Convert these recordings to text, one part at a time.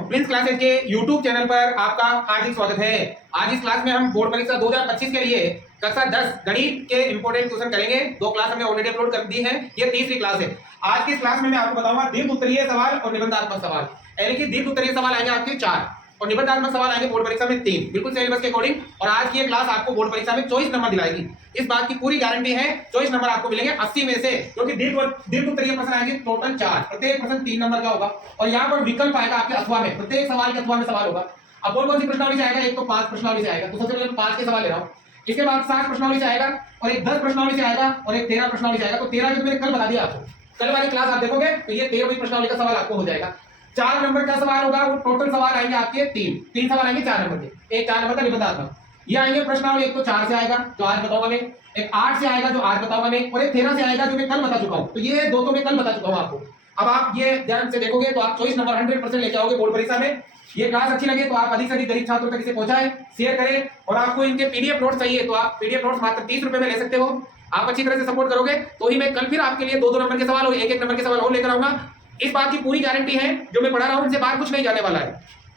Prince classes के YouTube channel पर आपका हार्दिक स्वागत है। आज इस क्लास में हम बोर्ड परीक्षा 2025 के लिए कक्षा 10 गणित के इंपोर्टेंट क्वेश्चन करेंगे। दो क्लास हमने ऑलरेडी अपलोड कर दी है, ये तीसरी क्लास है। आज की इस क्लास में मैं आपको बताऊंगा दीर्घ उत्तरीय सवाल और निबंधात्मक सवाल। यानी कि दीर्घ उत्तरीय सवाल आएंगे आपके 4 और निबंधात्मक सवाल आएंगे बोर्ड परीक्षा में 3, बिल्कुल सिलेबस के अकॉर्डिंग। और आज की ये क्लास आपको बोर्ड परीक्षा में 24 नंबर दिलाएगी। इस बात की पूरी गारंटी है, 24 नंबर आपको मिलेंगे 80 में से, क्योंकि दीर्घ उत्तरीय प्रश्न आएंगे टोटल 4, प्रत्येक प्रश्न 3 नंबर का होगा। और यहाँ पर विकल्प आएगा आपके अथवा में, प्रत्येक सवाल के अथवा में सवाल होगा। अब कौन सी प्रश्नावली से आएगा? एक तो 5 प्रश्नावली से आएगा, तो सबसे पहले 5 के सवाल ले रहा हूँ। इसके बाद 7 प्रश्नावली से आएगा और एक 10 प्रश्नावली से आएगा और एक 13 प्रश्नावली से आएगा। तो 13 जो मैंने कल बता दिया आपको, कल वाली क्लास आप देखोगे तो ये 13वीं प्रश्नावली का सवाल आपको हो जाएगा। 4 नंबर का सवाल होगा, वो टोटल सवाल आएंगे आपके 3 सवाल आएंगे 4 नंबर के। एक 4 नंबर का निबंधात्मक, ये आएंगे प्रश्नावली। एक तो 4 से आएगा जो आज बताऊंगा मैं, एक 8 से आएगा जो आज बताऊंगा मैं, और एक 13 से आएगा जो मैं कल बता चुका हूं। तो ये दो तो मैं कल बता चुका हूं आपको। अब आप ये ध्यान से देखोगे तो आप 24 नंबर 100% लेके आओगे बोर्ड परीक्षा में। ये क्लास अच्छी लगे तो आप अधिक से अधिक गरीब छात्रों तक इसे पहुंचाएं, शेयर करें। और आपको इनके पीडीएफ नोट्स चाहिए तो आप पीडीएफ नोट्स मात्र 30 रुपए में ले सकते हो। आप अच्छी तरह से सपोर्ट करोगे तो ही मैं कल फिर आपके लिए 2-2 नंबर के सवाल और 1-1 नंबर के सवाल और लेकर आऊंगा। इस बात की पूरी गारंटी है, जो मैं पढ़ा रहा हूं उनसे बाहर कुछ नहीं जाने वाला है।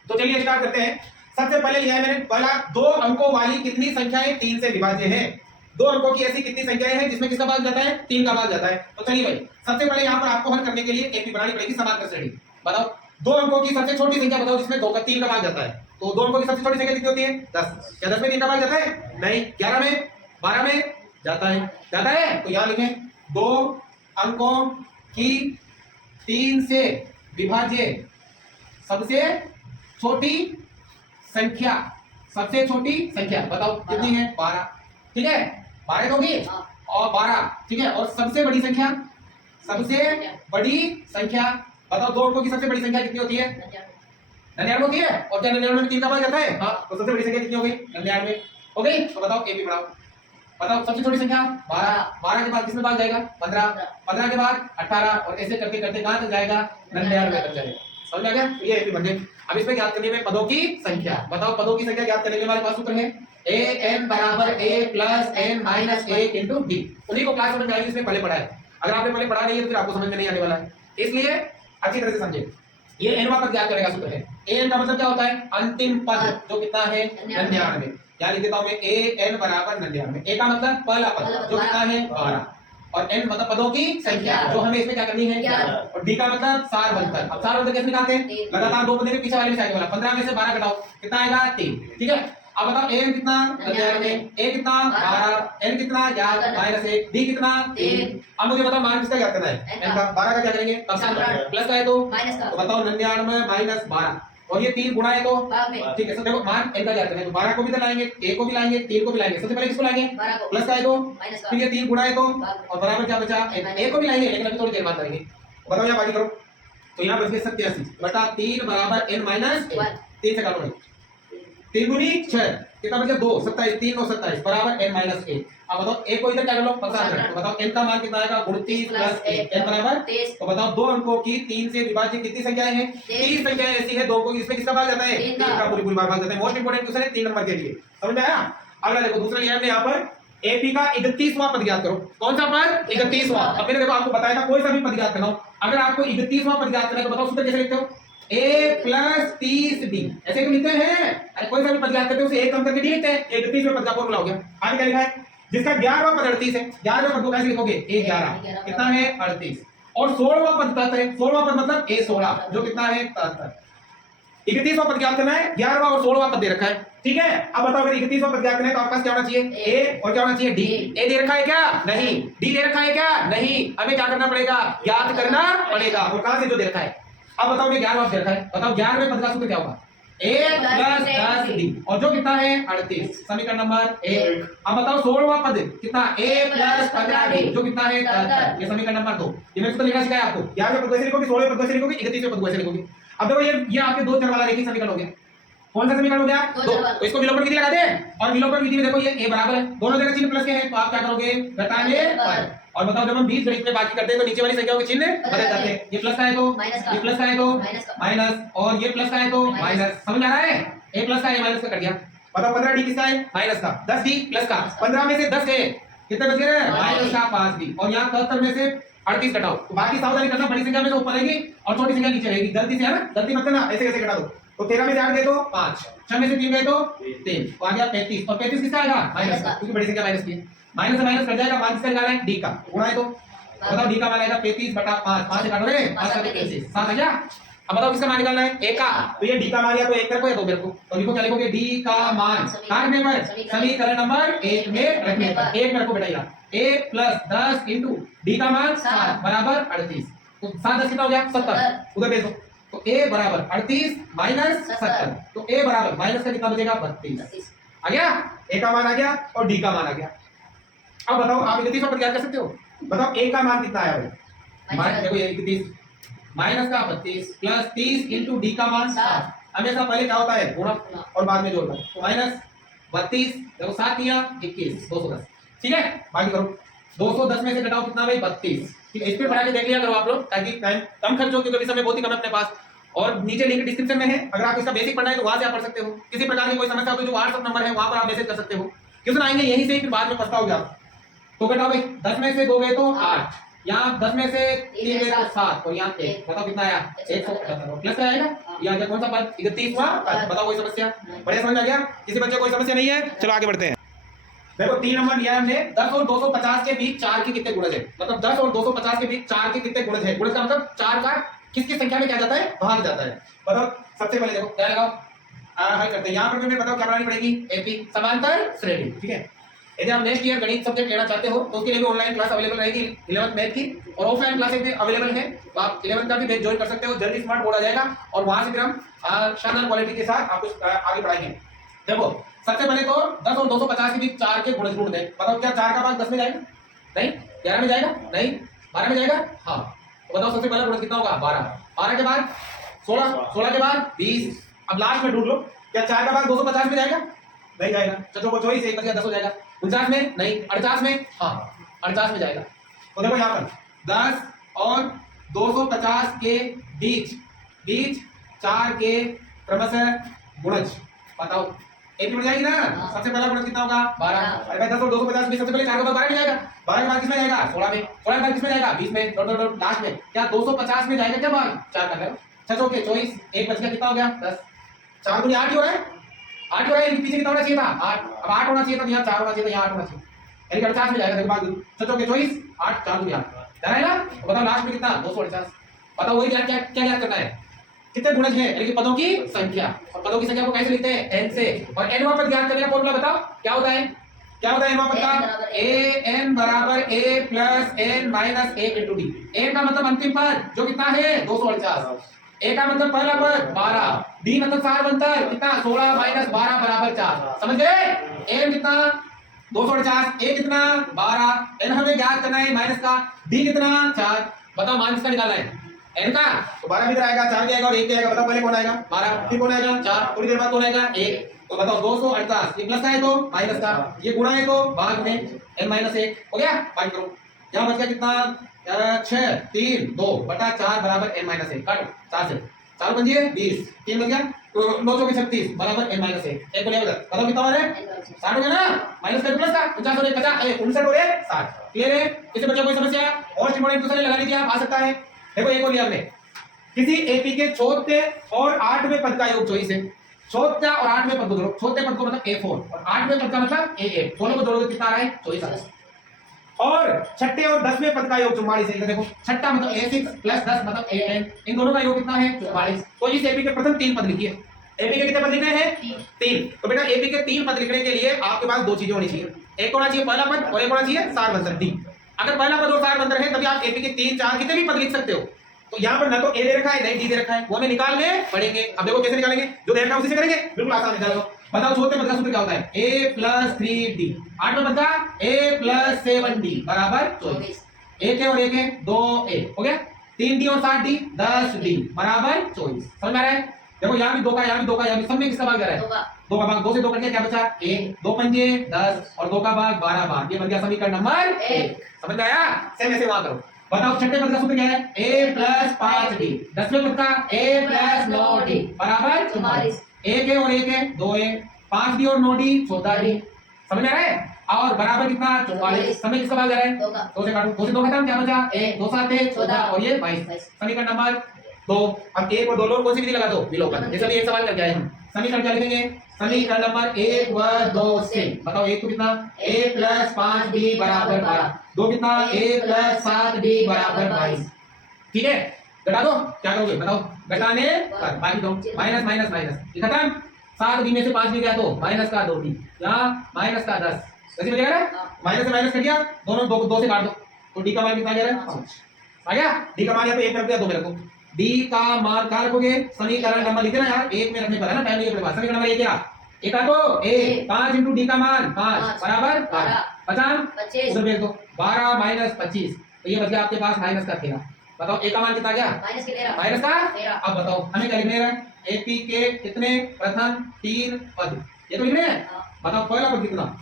तो चलिए स्टार्ट करते हैं। सबसे पहले लिया है मैंने पहला, 2 अंकों वाली कितनी संख्याएं 3 से विभाज्य है। 2 अंकों की ऐसी कितनी संख्याएं हैं जिसमें किसका भाग जाता है? 3 का भाग जाता है। तो चलिए भाई, सबसे पहले यहाँ पर आपको हल करने के लिए एक बनानी पड़ेगी समांतर श्रेणी। बताओ 2 अंकों की सबसे छोटी संख्या बताओ जिसमें 3 का भाग जाता है। तो 2 अंकों की सबसे छोटी संख्या कितनी होती है? 10। क्या 10 में 3 का भाग जाता है? नहीं। 11 में, 12 में जाता है? जाता है। तो यहाँ लिखें 2 अंकों की 3 से विभाज्य सबसे छोटी संख्या, सबसे छोटी संख्या बताओ कितनी है? 12। ठीक है, 12 दोगी और 12। ठीक है, और सबसे बड़ी संख्या, सबसे बड़ी संख्या बताओ 2 अंकों की सबसे बड़ी संख्या कितनी होती है? 99 होती है। और क्या 99 में 3 का भाग जाता है? हाँ। तो सबसे बड़ी संख्या कितनी हो गई? 99 हो गई। तो बताओ ए भी बढ़ाओ। बताओ सबसे छोटी संख्या 12, 12 के बाद किसमें भाग जाएगा? 15, 15 के बाद 18, और ऐसे करते करते कहां तक जाएगा? 99 तक जाएगा। समझ आ गया? ये ए बन गए। अब इसमें ज्ञात करने में पदों की संख्या। बताओ पदों की संख्या ज्ञात करने के हमारे पास सूत्र है an बराबर a plus n minus 1 into d। उन्हीं को क्लास समझ में आएगी, इसमें पहले पढ़ा है। अगर आपने पहले पढ़ा नहीं है तो फिर आपको समझ में नहीं आने वाला है, इसलिए अच्छी तरह से समझे। ये n पद ज्ञात करने का सूत्र है। an का मतलब क्या होता है? अंतिम पद, जो कितना है? 99। क्या लिख देता हूं मैं? an बराबर 99। a का मतलब पहला पद जो कितना है? 12, और n मतलब पदों की संख्या जो हमें इसमें क्या करनी है? और d का मतलब सार बंधन। अब सार बंधन कैसे निकालते हैं? लगातार 2 पदों के पीछे वाले में से आगे वाला। 15 में से 12 घटाओ, कितना आएगा? 3। ठीक है, अब बताओ a कितना? 99, a कितना? 12, n कितना? याद माइनस 1, d कितना? 3। अब मुझे बताओ मान किसका ज्ञात करना है? n का। 12 का क्या करेंगे? प्लस का है तो बताओ 99 माइनस 12, और ये 3 गुणा है तो ठीक है। सब देखो मान n का ज्ञात करना है तो 12 को भी तो लाएंगे, a को भी लाएंगे, 3 को भी लाएंगे। सबसे पहले किसको लाएंगे? प्लस का है तो, फिर ये 3 गुणा है तो, और बराबर क्या बचा? a को भी लाएंगे, लेकिन अभी थोड़ी देर बाद करेंगे। बताओ यहाँ बाकी करो तो यहाँ बच गए 87 बटा 3 बराबर n माइनस 3 से काटो भाई। 3 गुनी 6 कितना बचा? 2, 27, 3 और 27 बराबर n माइनस 1। अब बताओ a को इधर क्या कर लो? 50। तो बताओ n का मान कितना आएगा? 29 प्लस 1, n बराबर। तो बताओ 2 अंकों की 3 से विभाज्य कितनी संख्याएं हैं? 30 संख्याएं ऐसी है 2 अंकों की, इसमें किसका भाग जाता है? 3 का पूरी भाग जाता है। मोस्ट इंपोर्टेंट क्वेश्चन है 3 नंबर के लिए। समझ में आया? अगला देखो, दूसरा लिया हमने यहाँ पर AP का 31वां पद ज्ञात करो। कौन सा पद? 31वां। अब मैंने देखो आपको बताया था कोई सा भी पद ज्ञात करना हो, अगर आपको 31वां पद ज्ञात करना है तो बताओ सूत्र कैसे लिखते हो? a प्लस 30d, ऐसे क्यों लिखते हैं? अरे कोई सा भी पद ज्ञात करते हैं उसे एक कम करके डी लिखते हैं। 31वें पद का फॉर्मूला हो गया। आगे क्या लिखा है? जिसका 11वां पद 38 है, 11वें पद को कैसे लिखोगे? a11 कितना है? 38। और 16वां पद 73 है। 16वां पद मतलब a16 जो कितना है? 73। 31वां पद ज्ञात करना है, 11वां और 16वां पद दे रखा है। ठीक है, अब बताओ अगर 31वां पद ज्ञात करना है तो आपके पास क्या होना चाहिए? a और क्या होना चाहिए? d। a दे रखा है क्या? नहीं। d दे रखा है क्या? नहीं। हमें क्या करना पड़ेगा? ज्ञात करना पड़ेगा। और कहां से जो दे रखा है? अब बताओ मैं 11वां दे रखा है, बताओ 11वें पद का सूत्र क्या होगा? a प्लस 10d, और जो कितना है? 38। समीकरण नंबर 1। अब बताओ 16वां पद कितना? a प्लस 15d जो कितना है? 73। ये समीकरण नंबर 2। ये मैंने सूत्र लिखना सिखाया आपको। 11वें पद को ऐसे लिखोगे, 16वें पद को ऐसे लिखोगे, 31वें पद को ऐसे लिखोगे। अब देखो ये आपके 2 चर वाला रेखीय समीकरण हो गया। कौन सा समीकरण हो गया? 2। तो इसको विलोपन विधि लगा दें, और विलोपन विधि में देखो ये a बराबर है, दोनों जगह चिन्ह प्लस के हैं तो आप क्या करोगे? घटाने पर। और बताओ जब हम बीज गणित में बाकी करते हैं तो नीचे वाली संख्याओं के चिन्ह बदल जाते हैं। ये प्लस का है तो ये प्लस का है तो माइनस, और ये प्लस का है तो माइनस। समझ आ रहा है? a प्लस का है माइनस का कट गया। बताओ 15d किसका है? माइनस का। 10d प्लस का। 15 में से 10 है, कितने बच गए? माइनस का 5d। और यहाँ 73 में से 38 घटाओ, तो बाकी सावधानी करना, बड़ी संख्या में से ऊपर रहेगी और छोटी संख्या नीचे रहेगी, गलती से है ना, गलती मत करना, ऐसे कैसे घटा दो। तो 13 में से 8 गए तो 5, 6 में से 3 गए तो 3, तो आ गया 35, और 35 किसका आएगा माइनस का, क्योंकि बड़ी संख्या माइनस की है, माइनस से माइनस कट जाएगा, मान किसका निकालना है डी का, गुणा है तो बताओ डी का मान आएगा 35 बटा 5, 5 से काटोगे 5 से 35, 7 आ गया। अब बताओ किसका मान निकालना है, ए का, तो ये डी का मान या तो 1 रखो या 2 में रखो, तो लिखो क्या लिखोगे, डी का मान रखने पर, समीकरण नंबर 1 में रखने पर, 1 में रखो बेटा, a प्लस 10 इंटू डी का मान 7 बराबर 38, तो 7 10 कितना हो गया 70, उधर भेज दो, तो a बराबर 38 माइनस 70, तो a बराबर माइनस का कितना बचेगा 32, आ गया, a का मान आ गया और d का मान आ गया। अब बताओ आप 31 पर क्या कर सकते हो, बताओ a का मान कितना आया भाई, देखो ये 31 माइनस का 32 प्लस 30 इंटू डी का मान 7, हमेशा पहले क्या होता है गुणा और बाद में जोड़ना, तो माइनस 32 देखो 7 दिया 21 210, ठीक है, बाकी करो 210 में से घटाओ कितना भाई 32, ठीक है, इस पे बढ़ा के देख लिया करो आप लोग, ताकि टाइम कम खर्च हो, क्योंकि समय बहुत ही कम है अपने पास, और नीचे लिंक डिस्क्रिप्शन में है, अगर आप इसका बेसिक पढ़ना है तो वहां से आप पढ़ सकते हो, किसी प्रकार की कोई समस्या हो तो जो व्हाट्सएप नंबर है वहां पर आप मैसेज कर सकते हो, क्वेश्चन आएंगे यहीं से, फिर बाद में पछताओगे आप। तो घटाओ भाई 10 में से 2 गए तो 8, यहाँ 10 में से 3 गए तो 7, और यहाँ 1, बताओ कितना आया 178, प्लस का आएगा, यहाँ कौन सा पद 31वां पद, बताओ कोई समस्या, बढ़िया समझ आ गया, किसी बच्चे कोई समस्या नहीं है, चलो आगे बढ़ते हैं। देखो 3 नंबर लिया हमने, 10 और 250 के बीच 4 के कितने गुणज है, मतलब 10 और 250 के बीच 4 के कितने गुणज है, गुणज का मतलब 4 का किसकी संख्या में क्या जाता है भाग जाता है, बताओ सबसे पहले देखो क्या लगाओ, हल करते हैं, यहाँ पर मैं बताओ क्या बनानी पड़ेगी, एपी समांतर श्रेणी, ठीक है। यदि आप नेक्स्ट ईयर गणित सब्जेक्ट लेना चाहते हो तो उसके लिए भी ऑनलाइन क्लास अवेलेबल रहेगी 11th मैथ की, और ऑफलाइन क्लासेस भी अवेलेबल है, तो आप 11th का भी बैच ज्वाइन कर सकते हो, जल्दी स्मार्ट बोर्ड आ जाएगा, और वहां से फिर हम शानदार क्वालिटी के साथ आपको आगे बढ़ाएंगे। देखो सबसे पहले तो 10 और 250 के बीच 4 के गुणज ढूंढ दें, बताओ क्या 4 का भाग 10 में जाएगा, नहीं 11 में जाएगा, नहीं 12 में जाएगा, हाँ, तो बताओ सबसे पहला गुणज कितना होगा 12, 12 के बाद 16, 16 के बाद 20, अब लास्ट में ढूंढ लो, क्या 4 का भाग 250 में जाएगा, नहीं जाएगा, चलो वो 24 1 10 हो जाएगा, 49 में नहीं, 48 में, हाँ 48 में जाएगा, तो देखो यहाँ पर 10 और 250 के बीच 4 के क्रमशः गुणज, बताओ एक मिनट जाएगी ना, सबसे पहला गुणज कितना होगा 12, अरे भाई 10 और 250 में सबसे पहले 4 का भाग 12 में जाएगा, 12 के बाद किसमें जाएगा 16 में, 16 के बाद किसमें जाएगा 20 में, डॉट लास्ट में, क्या 250 में जाएगा क्या भाग 4 का, 6 ओके 24, एक बच गया, कितना हो गया 10, 4 दूनी 8 ही हो रहा है, 8 हो रहा है, पीछे कितना होना चाहिए था 8, अब 8 होना चाहिए था, यहाँ 4 होना चाहिए था, यहाँ 8 होना चाहिए, यानी 48 में जाएगा, देखो भाग 6 ओके 24 8 4 दूनी 8 जा रहा है ना, तो बताओ लास्ट में कितना 249, बताओ वही क्या क्या याद करना है, कितने गुणज है, यानी कि पदों की संख्या, और पदों की संख्या को कैसे लिखते हैं n से, और n पद ज्ञात करने का फॉर्मूला बताओ क्या होता है, क्या होता है n पद का, a n बराबर a plus n minus 1 into D, n का मतलब अंतिम पद जो कितना है 249, a का मतलब पहला पद 12, d मतलब सार अंतर कितना 16 माइनस 12 बराबर 4, समझ गए, n कितना 249, a कितना 12, n हमें ज्ञात करना है माइनस का, d कितना 4, बताओ मान किसका निकालना है n का, तो 12 भी इधर आएगा, 4 भी आएगा और 1 भी आएगा, बताओ पहले कौन आएगा 12, फिर कौन आएगा 4, थोड़ी देर बाद कौन आएगा 1, तो बताओ 248, ये प्लस का है तो माइनस का, ये गुणा है तो भाग में n माइनस 1 हो गया, बाकी करो, यहाँ बच गया कितना 6 3 2 बटा 4 बराबर n माइनस 1, काटो 4 से 4 बन गए 20, 3 बन गया तो 9 चौके 36 बराबर n माइनस 1, एक को ले उधर, बताओ कितना है 60 हो गया ना, माइनस का प्लस का 50 और 1 50, 59 और 1 60, क्लियर है, किसी बच्चे कोई समस्या, और इंपॉर्टेंट क्वेश्चन लगा लीजिए आप, आ सकता है। देखो एक और लिया हमने, किसी एपी के छोटे और 8वें पद का योग 24 है, छोटा और 8वें पद को जोड़ो, छोटे पद को मतलब a4 और 8वें पद का मतलब a8, दोनों को जोड़ोगे कितना आ रहा है 24, और छठे और 10वें पद का योग 44 है, देखो छठा मतलब a6 प्लस 10 मतलब a10, इन दोनों का योग कितना है 44, तो इस एपी के प्रथम 3 पद लिखिए, एपी के कितने पद लिखने हैं 3, तो बेटा एपी के 3 पद लिखने के लिए आपके पास 2 चीजें होनी चाहिए, एक होना चाहिए पहला पद और एक होना चाहिए सार बंतर डी, अगर पहला पद और सार बंतर है तभी आप एपी के 3 4 कितने भी पद लिख सकते हो, तो यहाँ पर ना तो ए दे रखा है नहीं डी दे रखा है, वो हमें निकालने पड़ेंगे, अब देखो कैसे निकालेंगे, जो दे रखा है उसी से करेंगे, बिल्कुल आसान निकालो, बताओ छोटे पद का सूत्र क्या होता है a प्लस 3d, 8वें पद का a प्लस 7d बराबर 24, एक है और एक है 2a हो गया, 3d और 7d 10d बराबर 24, समझ में आ रहा है, देखो यहाँ भी 2 का यहाँ भी 2 का यहाँ भी, सब में किसका भाग जा रहा है 2 का भाग, 2 से 2 कट गया क्या बचा 1, 2 पंजे 10 और 2 का भाग 12 भाग, ये बन गया समीकरण नंबर 1, समझ में आया, सेम ऐसे वहां करो, बताओ छठे पद का सूत्र क्या है a प्लस 5d, 10वें पद का a प्लस 9d बराबर 44, एक है और एक है 2a, 5d और 9d 14d, समझ में आ रहा है, और बराबर कितना 44। समय किसका भाग जा रहा है 2 से काटो, 2 से 2 खत्म, क्या बचा 1 2 7 14 और ये 22। समीकरण नंबर 2। अब 1 और 2 लोग कौन सी विधि लगा दो विलोपन। जैसे भी एक सवाल करके आए हम, समीकरण क्या लिखेंगे, समीकरण नंबर 1 व 2 से बताओ 1 तो कितना a + 5b बराबर 12, 2 कितना a + 7b बराबर 22। ठीक है, घटा दो, क्या करोगे बताओ, घटाने पर बाकी दो माइनस माइनस माइनस, ये खत्म। 7b में से 5 भी गया तो माइनस का 2b, यहाँ माइनस का 10, कैसे मिलेगा ना, माइनस से माइनस कर दिया, दोनों 2 से काट दो, तो d का मान कितना आ गया 5 आ गया। d का मान यहाँ पे 1 रख दिया, 2 में रखो, d का मान क्या रखोगे, समीकरण नंबर लिखे ना यार 1 में रखने पर है ना, टाइम नहीं अपने पास। समीकरण नंबर 1 क्या, एक आ तो a 5 × d का मान 5 बराबर 12, 25 उधर भेज दो, 12 माइनस 25, तो ये बच गया आपके पास माइनस का 13। बताओ a का मान कितना गया माइनस का 13। अब बताओ हमें क्या लिखने हैं, AP के कितने प्रथम 3 पद, ये तो लिखने हैं। बताओ पहला पद कितना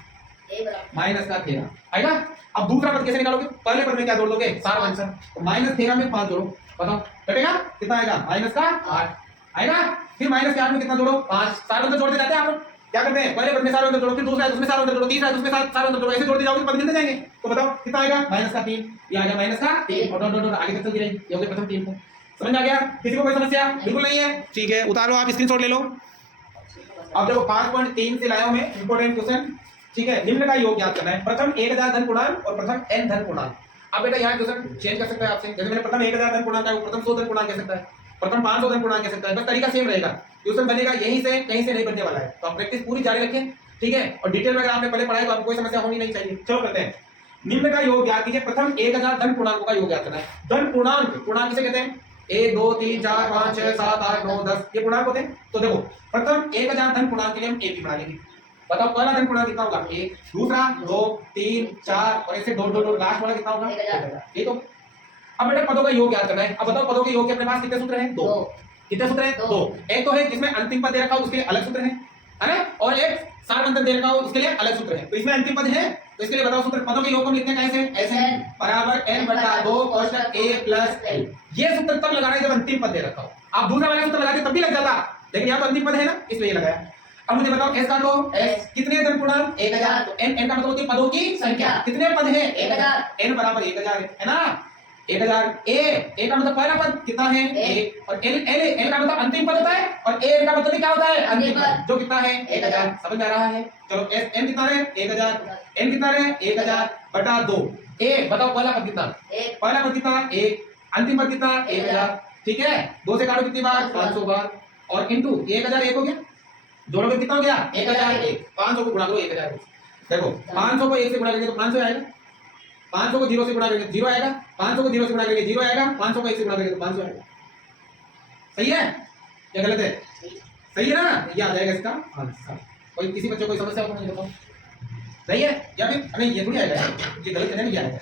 माइनस का 13 आएगा। अब दूसरा पद कैसे निकालोगे, पहले पद में क्या जोड़ दोगे, सार आंसर, तो माइनस 13 में 5 जोड़ो, बताओ कटेगा कितना आएगा, माइनस का 8 आएगा। फिर माइनस के 8 में कितना जोड़ो 5, सार आंसर जोड़ते जाते हैं आप क्या करते हैं, पहले पद में सार आंसर जोड़ो, फिर दूसरा है उसमें सार आंसर जोड़ो, तीसरा है उसमें सार आंसर जोड़ो, ऐसे जोड़ते जाओगे पद गिनते जाएंगे। तो बताओ कितना आएगा माइनस का 3, ये आ गया माइनस का 3 और डॉट डॉट आगे तक चलती रहेगी, ये हो गया प्रथम 3 को। समझ आ गया, किसी को कोई समस्या बिल्कुल नहीं है, ठीक है उतारो आप स्क्रीनशॉट ले लो। अब देखो 5.3 से लाया हूं मैं इंपॉर्टेंट क्वेश्चन, ठीक है। निम्न का योग ज्ञात करना है, प्रथम 1000 धन पूर्णांक और प्रथम n धन पूर्णांक। अब बेटा यहाँ क्वेश्चन चेंज कर सकता है आपसे, जैसे मैंने प्रथम 1000 धन पूर्णांक है वो प्रथम 100 धन पूर्णांक कह सकता है, प्रथम 500 धन पूर्णांक कह सकता है, बस तरीका सेम रहेगा, क्वेश्चन बनेगा यहीं से कहीं से नहीं बनने वाला है। तो आप प्रैक्टिस पूरी जारी रखें, ठीक है। और डिटेल में अगर आपने पहले पढ़ा है तो आपको कोई समस्या होनी नहीं चाहिए। चलो करते हैं, निम्न का योग ज्ञात कीजिए, प्रथम 1000 धन पूर्णांकों का योग ज्ञात करना है। धन पूर्णांक, पूर्णांक किसे कहते हैं, 1 2 3 4 5 6 7 8 9 10 ये पूर्णांक होते हैं। तो देखो प्रथम 1000 धन पूर्णांक के लिए हम AP बना लेंगे। बताओ पहला धन पूर्णांक कितना होगा 1, दूसरा 2 3 4 और ऐसे डॉट डॉट डॉट लास्ट वाला कितना होगा 1000। ये तो अब बेटा पदों का योग ज्ञात करना है। अब बताओ पदों के योग के अपने पास कितने सूत्र हैं, 2। कितने सूत्र हैं, 2। एक तो है जिसमें अंतिम पद दे रखा हो उसके लिए अलग सूत्र है ना, और एक सार अंतर दे रखा हो उसके लिए अलग सूत्र है। तो इसमें अंतिम पद है तो इसके लिए बताओ सूत्र, पदों के योग को लिखते हैं कैसे, ऐसे बराबर n/2 कोष्ठक a + l। ये सूत्र तब लगाना है जब अंतिम पद दे रखा हो, आप दूसरा वाला सूत्र लगाते तब भी लग जाता, लेकिन यहाँ तो अंतिम पद है ना इसलिए लगाया। अब मुझे बताओ s का, तो s कितने धन पूर्णांक 1000, तो n का मतलब होती है पदों की संख्या, कितने पद है 1000, n बराबर 1000 है ना, 1000। a का मतलब पहला पद कितना है 1 और l का मतलब अंतिम पद होता है और a का मतलब क्या होता है अंतिम पद, जो कितना है 1000। समझ आ रहा है, चलो s n कितना है 1000, n कितना है 1000 बटा 2, a बताओ पहला पद कितना, पहला पद कितना 1, अंतिम पद कितना 1000, ठीक है। 2 से काटो कितनी बार 500 बार और इनटू 1000 1 हो गया, जोड़ोगे कितना हो गया 1001, 500 को गुणा करो 1000। देखो 500 को 1 से गुणा करेंगे तो 500 आएगा, 500 को 0 से गुणा करेंगे 0 आएगा, 500 को 0 से गुणा करेंगे 0 आएगा, 500 को 1 से गुणा करेंगे तो 500 आएगा। सही है या गलत है, सही है ना, ये आ जाएगा इसका आंसर। कोई किसी बच्चे को कोई समस्या हो तो मुझे बताओ, सही है या फिर नहीं ये थोड़ी आएगा, ये गलत है ना, ये आएगा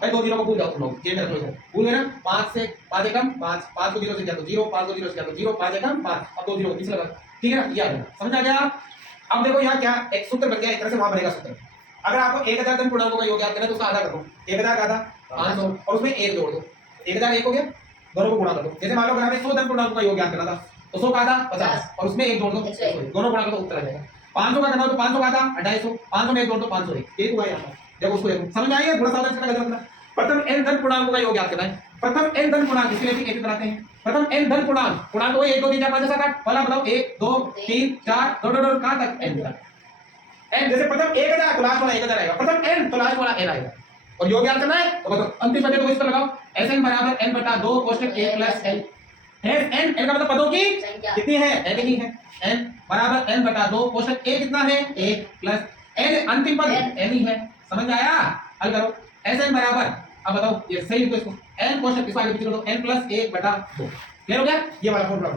भाई। 2 0 को भूल जाओ तुम लोग, जेब में रख लो इधर, भूल गए ना, 5 से 5 एकम 5, 5 को 0 से किया तो 0, 5 को 0 से किया तो 0, 5 एकम 5, अब 2 0 पीछे लगा, ठीक है ना, ये आ गया, समझ आ गया। अब देखो यहाँ क्या एक सूत्र बन गया, एक तरह से वहां बनेगा सूत्र। अगर आपको 1000 धन पूर्णांकों का योग ज्ञात करना है तो उसका आधा कर दो, 1000 का आधा 500 और उसमें 1 जोड़ दो, 1000 1 हो गया, दोनों को गुणा कर दो। जैसे मान लो अगर हमें 100 धन पूर्णांकों का योग ज्ञात करना था तो 100 का आधा 50 और उसमें 1 जोड़ दो, दोनों गुणा कर दो उत्तर आ जाएगा। 500 का करना हो तो 500 का आधा 250, 500 में 1 जोड़ दो 501, एक हुआ यहाँ पर। देखो उसको देखो, समझ आइए, गुणा साधन का गलत मतलब। प्रथम n धन पूर्णांकों का योग ज्ञात करना है, प्रथम n धन पूर्णांक इसके लिए भी बनाते हैं। प्रथम n धन पूर्णांक, पूर्णांक वही 1 2 3 4 5 6 7 8, पहला बताओ 1 2 3 4 दो दो कहां तक n तक, n जैसे प्रथम 1000 तो लास्ट वाला 1000 आएगा, प्रथम n तो लास्ट वाला n आएगा। और योग ज्ञात करना है तो बताओ अंतिम पद को इस पर लगाओ, Sn बराबर n/2 कोष्ठक a + l। n का मतलब पदों की कितनी है, n ही है, n बराबर n/2 कोष्ठक a कितना है 1 + n, अंतिम पद n ही है। समझ में आया, हल करो। Sn बराबर, अब बताओ ये सही लिखो इसको, n कोष्ठक इसको आगे पीछे कर दो, n + 1/2 क्लियर हो गया, ये वाला फॉर्मूला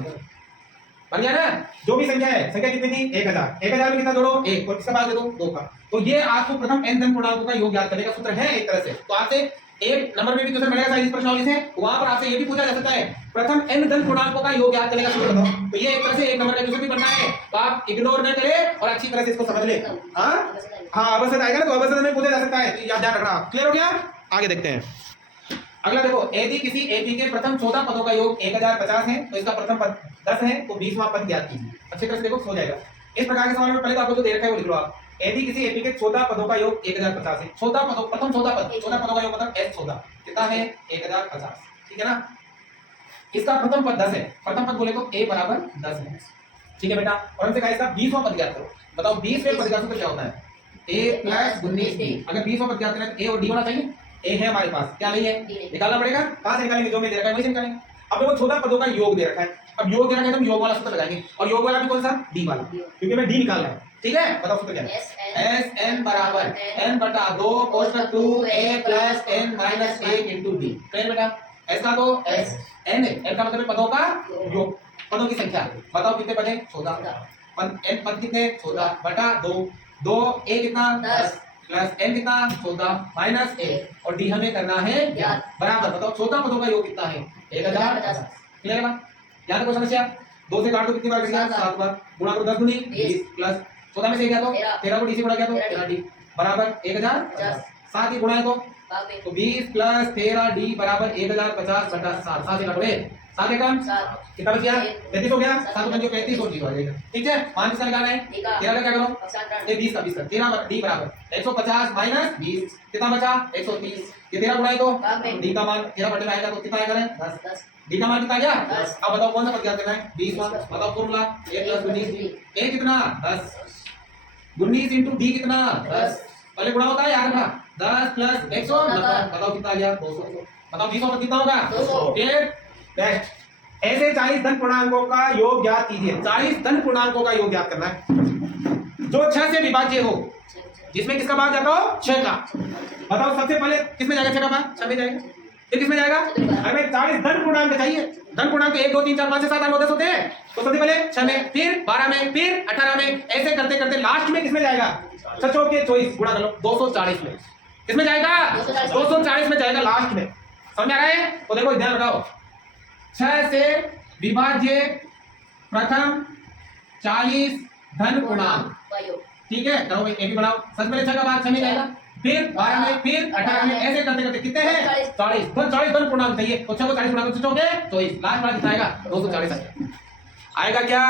बन गया ना। जो भी संख्या है, संख्या कितनी थी 1000, 1000 में कितना जोड़ो 1 और किसका भाग दे दो 2 का। तो ये आपको प्रथम n धन पूर्णांकों का योग ज्ञात करने का सूत्र है एक तरह से। तो आपसे एक नंबर में भी क्वेश्चन मिलेगा साइंस प्रश्नावली से, वहां पर आपसे ये भी पूछा जा सकता है प्रथम n धन पूर्णांकों का योग ज्ञात करने का सूत्र बताओ। तो ये एक तरह से एक नंबर का क्वेश्चन भी बनना है, तो आप इग्नोर न करें और अच्छी तरह से इसको समझ ले। हाँ अवसर आएगा ना, तो अवसर में पूछा जा सकता है, तो याद ध्यान रखना। क्लियर हो गया, आगे देखते हैं। अगला देखो, यदि किसी AP के प्रथम 14 पदों का योग 1050 है तो इसका प्रथम पद 10 है तो 20वां पद ज्ञात कीजिए। अच्छी तरह से देखो, हो जाएगा। इस प्रकार के सवाल में पहले तो आपको जो दे रखा है वो लिख लो आप, यदि किसी एपी के 14 पदों का योग 1050 है, 14 पदों, प्रथम 14 पद, 14 पदों का योग मतलब एस 14 कितना है 1050, ठीक है ना। इसका प्रथम पद 10 है, प्रथम पद बोले तो ए बराबर 10 है, ठीक है बेटा। और हमसे कहा इसका 20वां पद ज्ञात करो, बताओ 20वें पद का सूत्र क्या होता है, ए प्लस 19d। अगर 20वां पद ज्ञात करना है तो ए और डी होना चाहिए, ए है हमारे पास, क्या नहीं है, निकालना पड़ेगा। कहां से निकालेंगे, जो में दे रखा है वहीं से निकालेंगे। अब देखो 14 पदों का योग दे रखा है, अब योग दे रखा है तो हम योग वाला सूत्र लगाएंगे, और योग वाला भी कौन सा, डी वाला, क्योंकि मैं डी निकालना है, ठीक है। बताओ सूत्र क्या है, एस एन बराबर एन बटा 2 कोष्ठक 2a plus N minus 1 into D. Clear बेटा, एस का तो एस एन है, एन का मतलब है पदों का योग, पदों की संख्या। बताओ कितने पद है, 14 पद, एन पद कितने 14 बटा 2, 2 ए कितना 10 प्लस एन कितना 14 माइनस 1 और डी हमें करना है ज्ञात, बराबर। बताओ 14 पदों का योग कितना है 1050। क्लियर है, याद है कोई समस्या, 2 से काट दो कितनी बार गया 7 बार, गुणा करो 10 दूनी 20 प्लस 14 में से गया तो 13 को डी से गुणा किया तो 13 डी बराबर 1050, 7 ही गुणा है तो 20 प्लस 13 डी बराबर 1050 बटा 7, 7 से काटोगे 7 के कम कितना बच गया 35 हो गया, 7 पंजे 35 और 0 आ जाएगा, ठीक है। मान किसका निकालना है 13 का, क्या करो ये 20 का 13 डी बराबर 150 माइनस 20 कितना बचा 130, ये 13 गुणा है तो डी का मान 13 बटे में आएगा तो कितना आएगा 10, डी का मान कितना गया 10। अब बताओ कौन सा पद ज्ञात करना है 20 मान, बताओ formula a plus 19d, a कितना 10 19 इंटू डी कितना 10, पहले गुणा होता है याद रखना 10 प्लस 190, बताओ कितना आ गया 200, बताओ 20 पर कितना होगा 200। नेक्स्ट, ऐसे 40 धन पूर्णांकों का योग ज्ञात कीजिए, 40 धन पूर्णांकों का योग ज्ञात करना है जो 6 से विभाज्य हो, जिसमें किसका भाग जाता हो 6 का। बताओ सबसे पहले किसमें जाएगा 6 का भाग, 6 में जाएगा, फिर किसमें जाएगा, हमें 40 धन पूर्णांक चाहिए, धन पूर्णांक 1 2 3 4 5 6 7 8 9 10 होते हैं, तो सबसे पहले 6 में, फिर 12 में, फिर 18 में, ऐसे करते करते लास्ट में किसमें जाएगा 6 के 24 गुणा कर लो 240 में, किसमें जाएगा 240 में जाएगा लास्ट में, समझ आ रहा है। तो देखो ध्यान रखाओ 6 से विभाज्य प्रथम 40 धन पूर्णांक, ठीक है। करो भाई ए भी बनाओ, सबसे पहले 6 का भाग 6 में जाएगा, फिर 12 में, फिर 18 में, ऐसे करते करते कितने हैं 40 धन पूर्णांक चाहिए, तो 6 को 40 गुणा करो 24 लास्ट वाला कितना आएगा 240 आएगा क्या।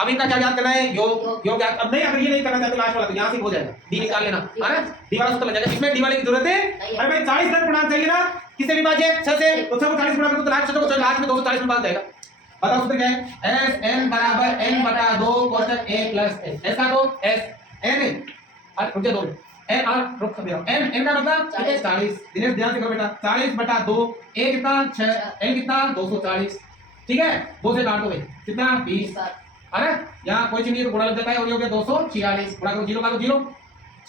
अब इनका क्या ज्ञात करना है योग, योग ज्ञात। अब नहीं, अगर ये नहीं करना चाहते लास्ट वाला तो यहाँ से हो जाएगा, डी निकाल लेना है ना, डी वाला सूत्र लग जाएगा, इसमें डी वाले की जरूरत है। अरे भाई 40 धन पूर्णांक चाहिए ना, किससे विभाज्य 6 से, तो 6 को 40 गुणा करो तो लास्ट को लास्ट में 240 में बदल जाएगा। बताओ सूत्र क्या है, एस एन बराबर एन बटा 2 कोष्ठक a प्लस एन, एस का तो एस एन और रुक जा 2 एन और रुक जाओ एन, एन का मतलब 40, दिनेश ध्यान से करो बेटा 40 बटा 2 a कितना 6 n कितना 240, ठीक है। 2 से काट दो भाई कितना 20, है ना, यहाँ कोई चीज नहीं तो गुणा लग जाता है और ये हो गया 246 गुणा करो 0 का तो 0,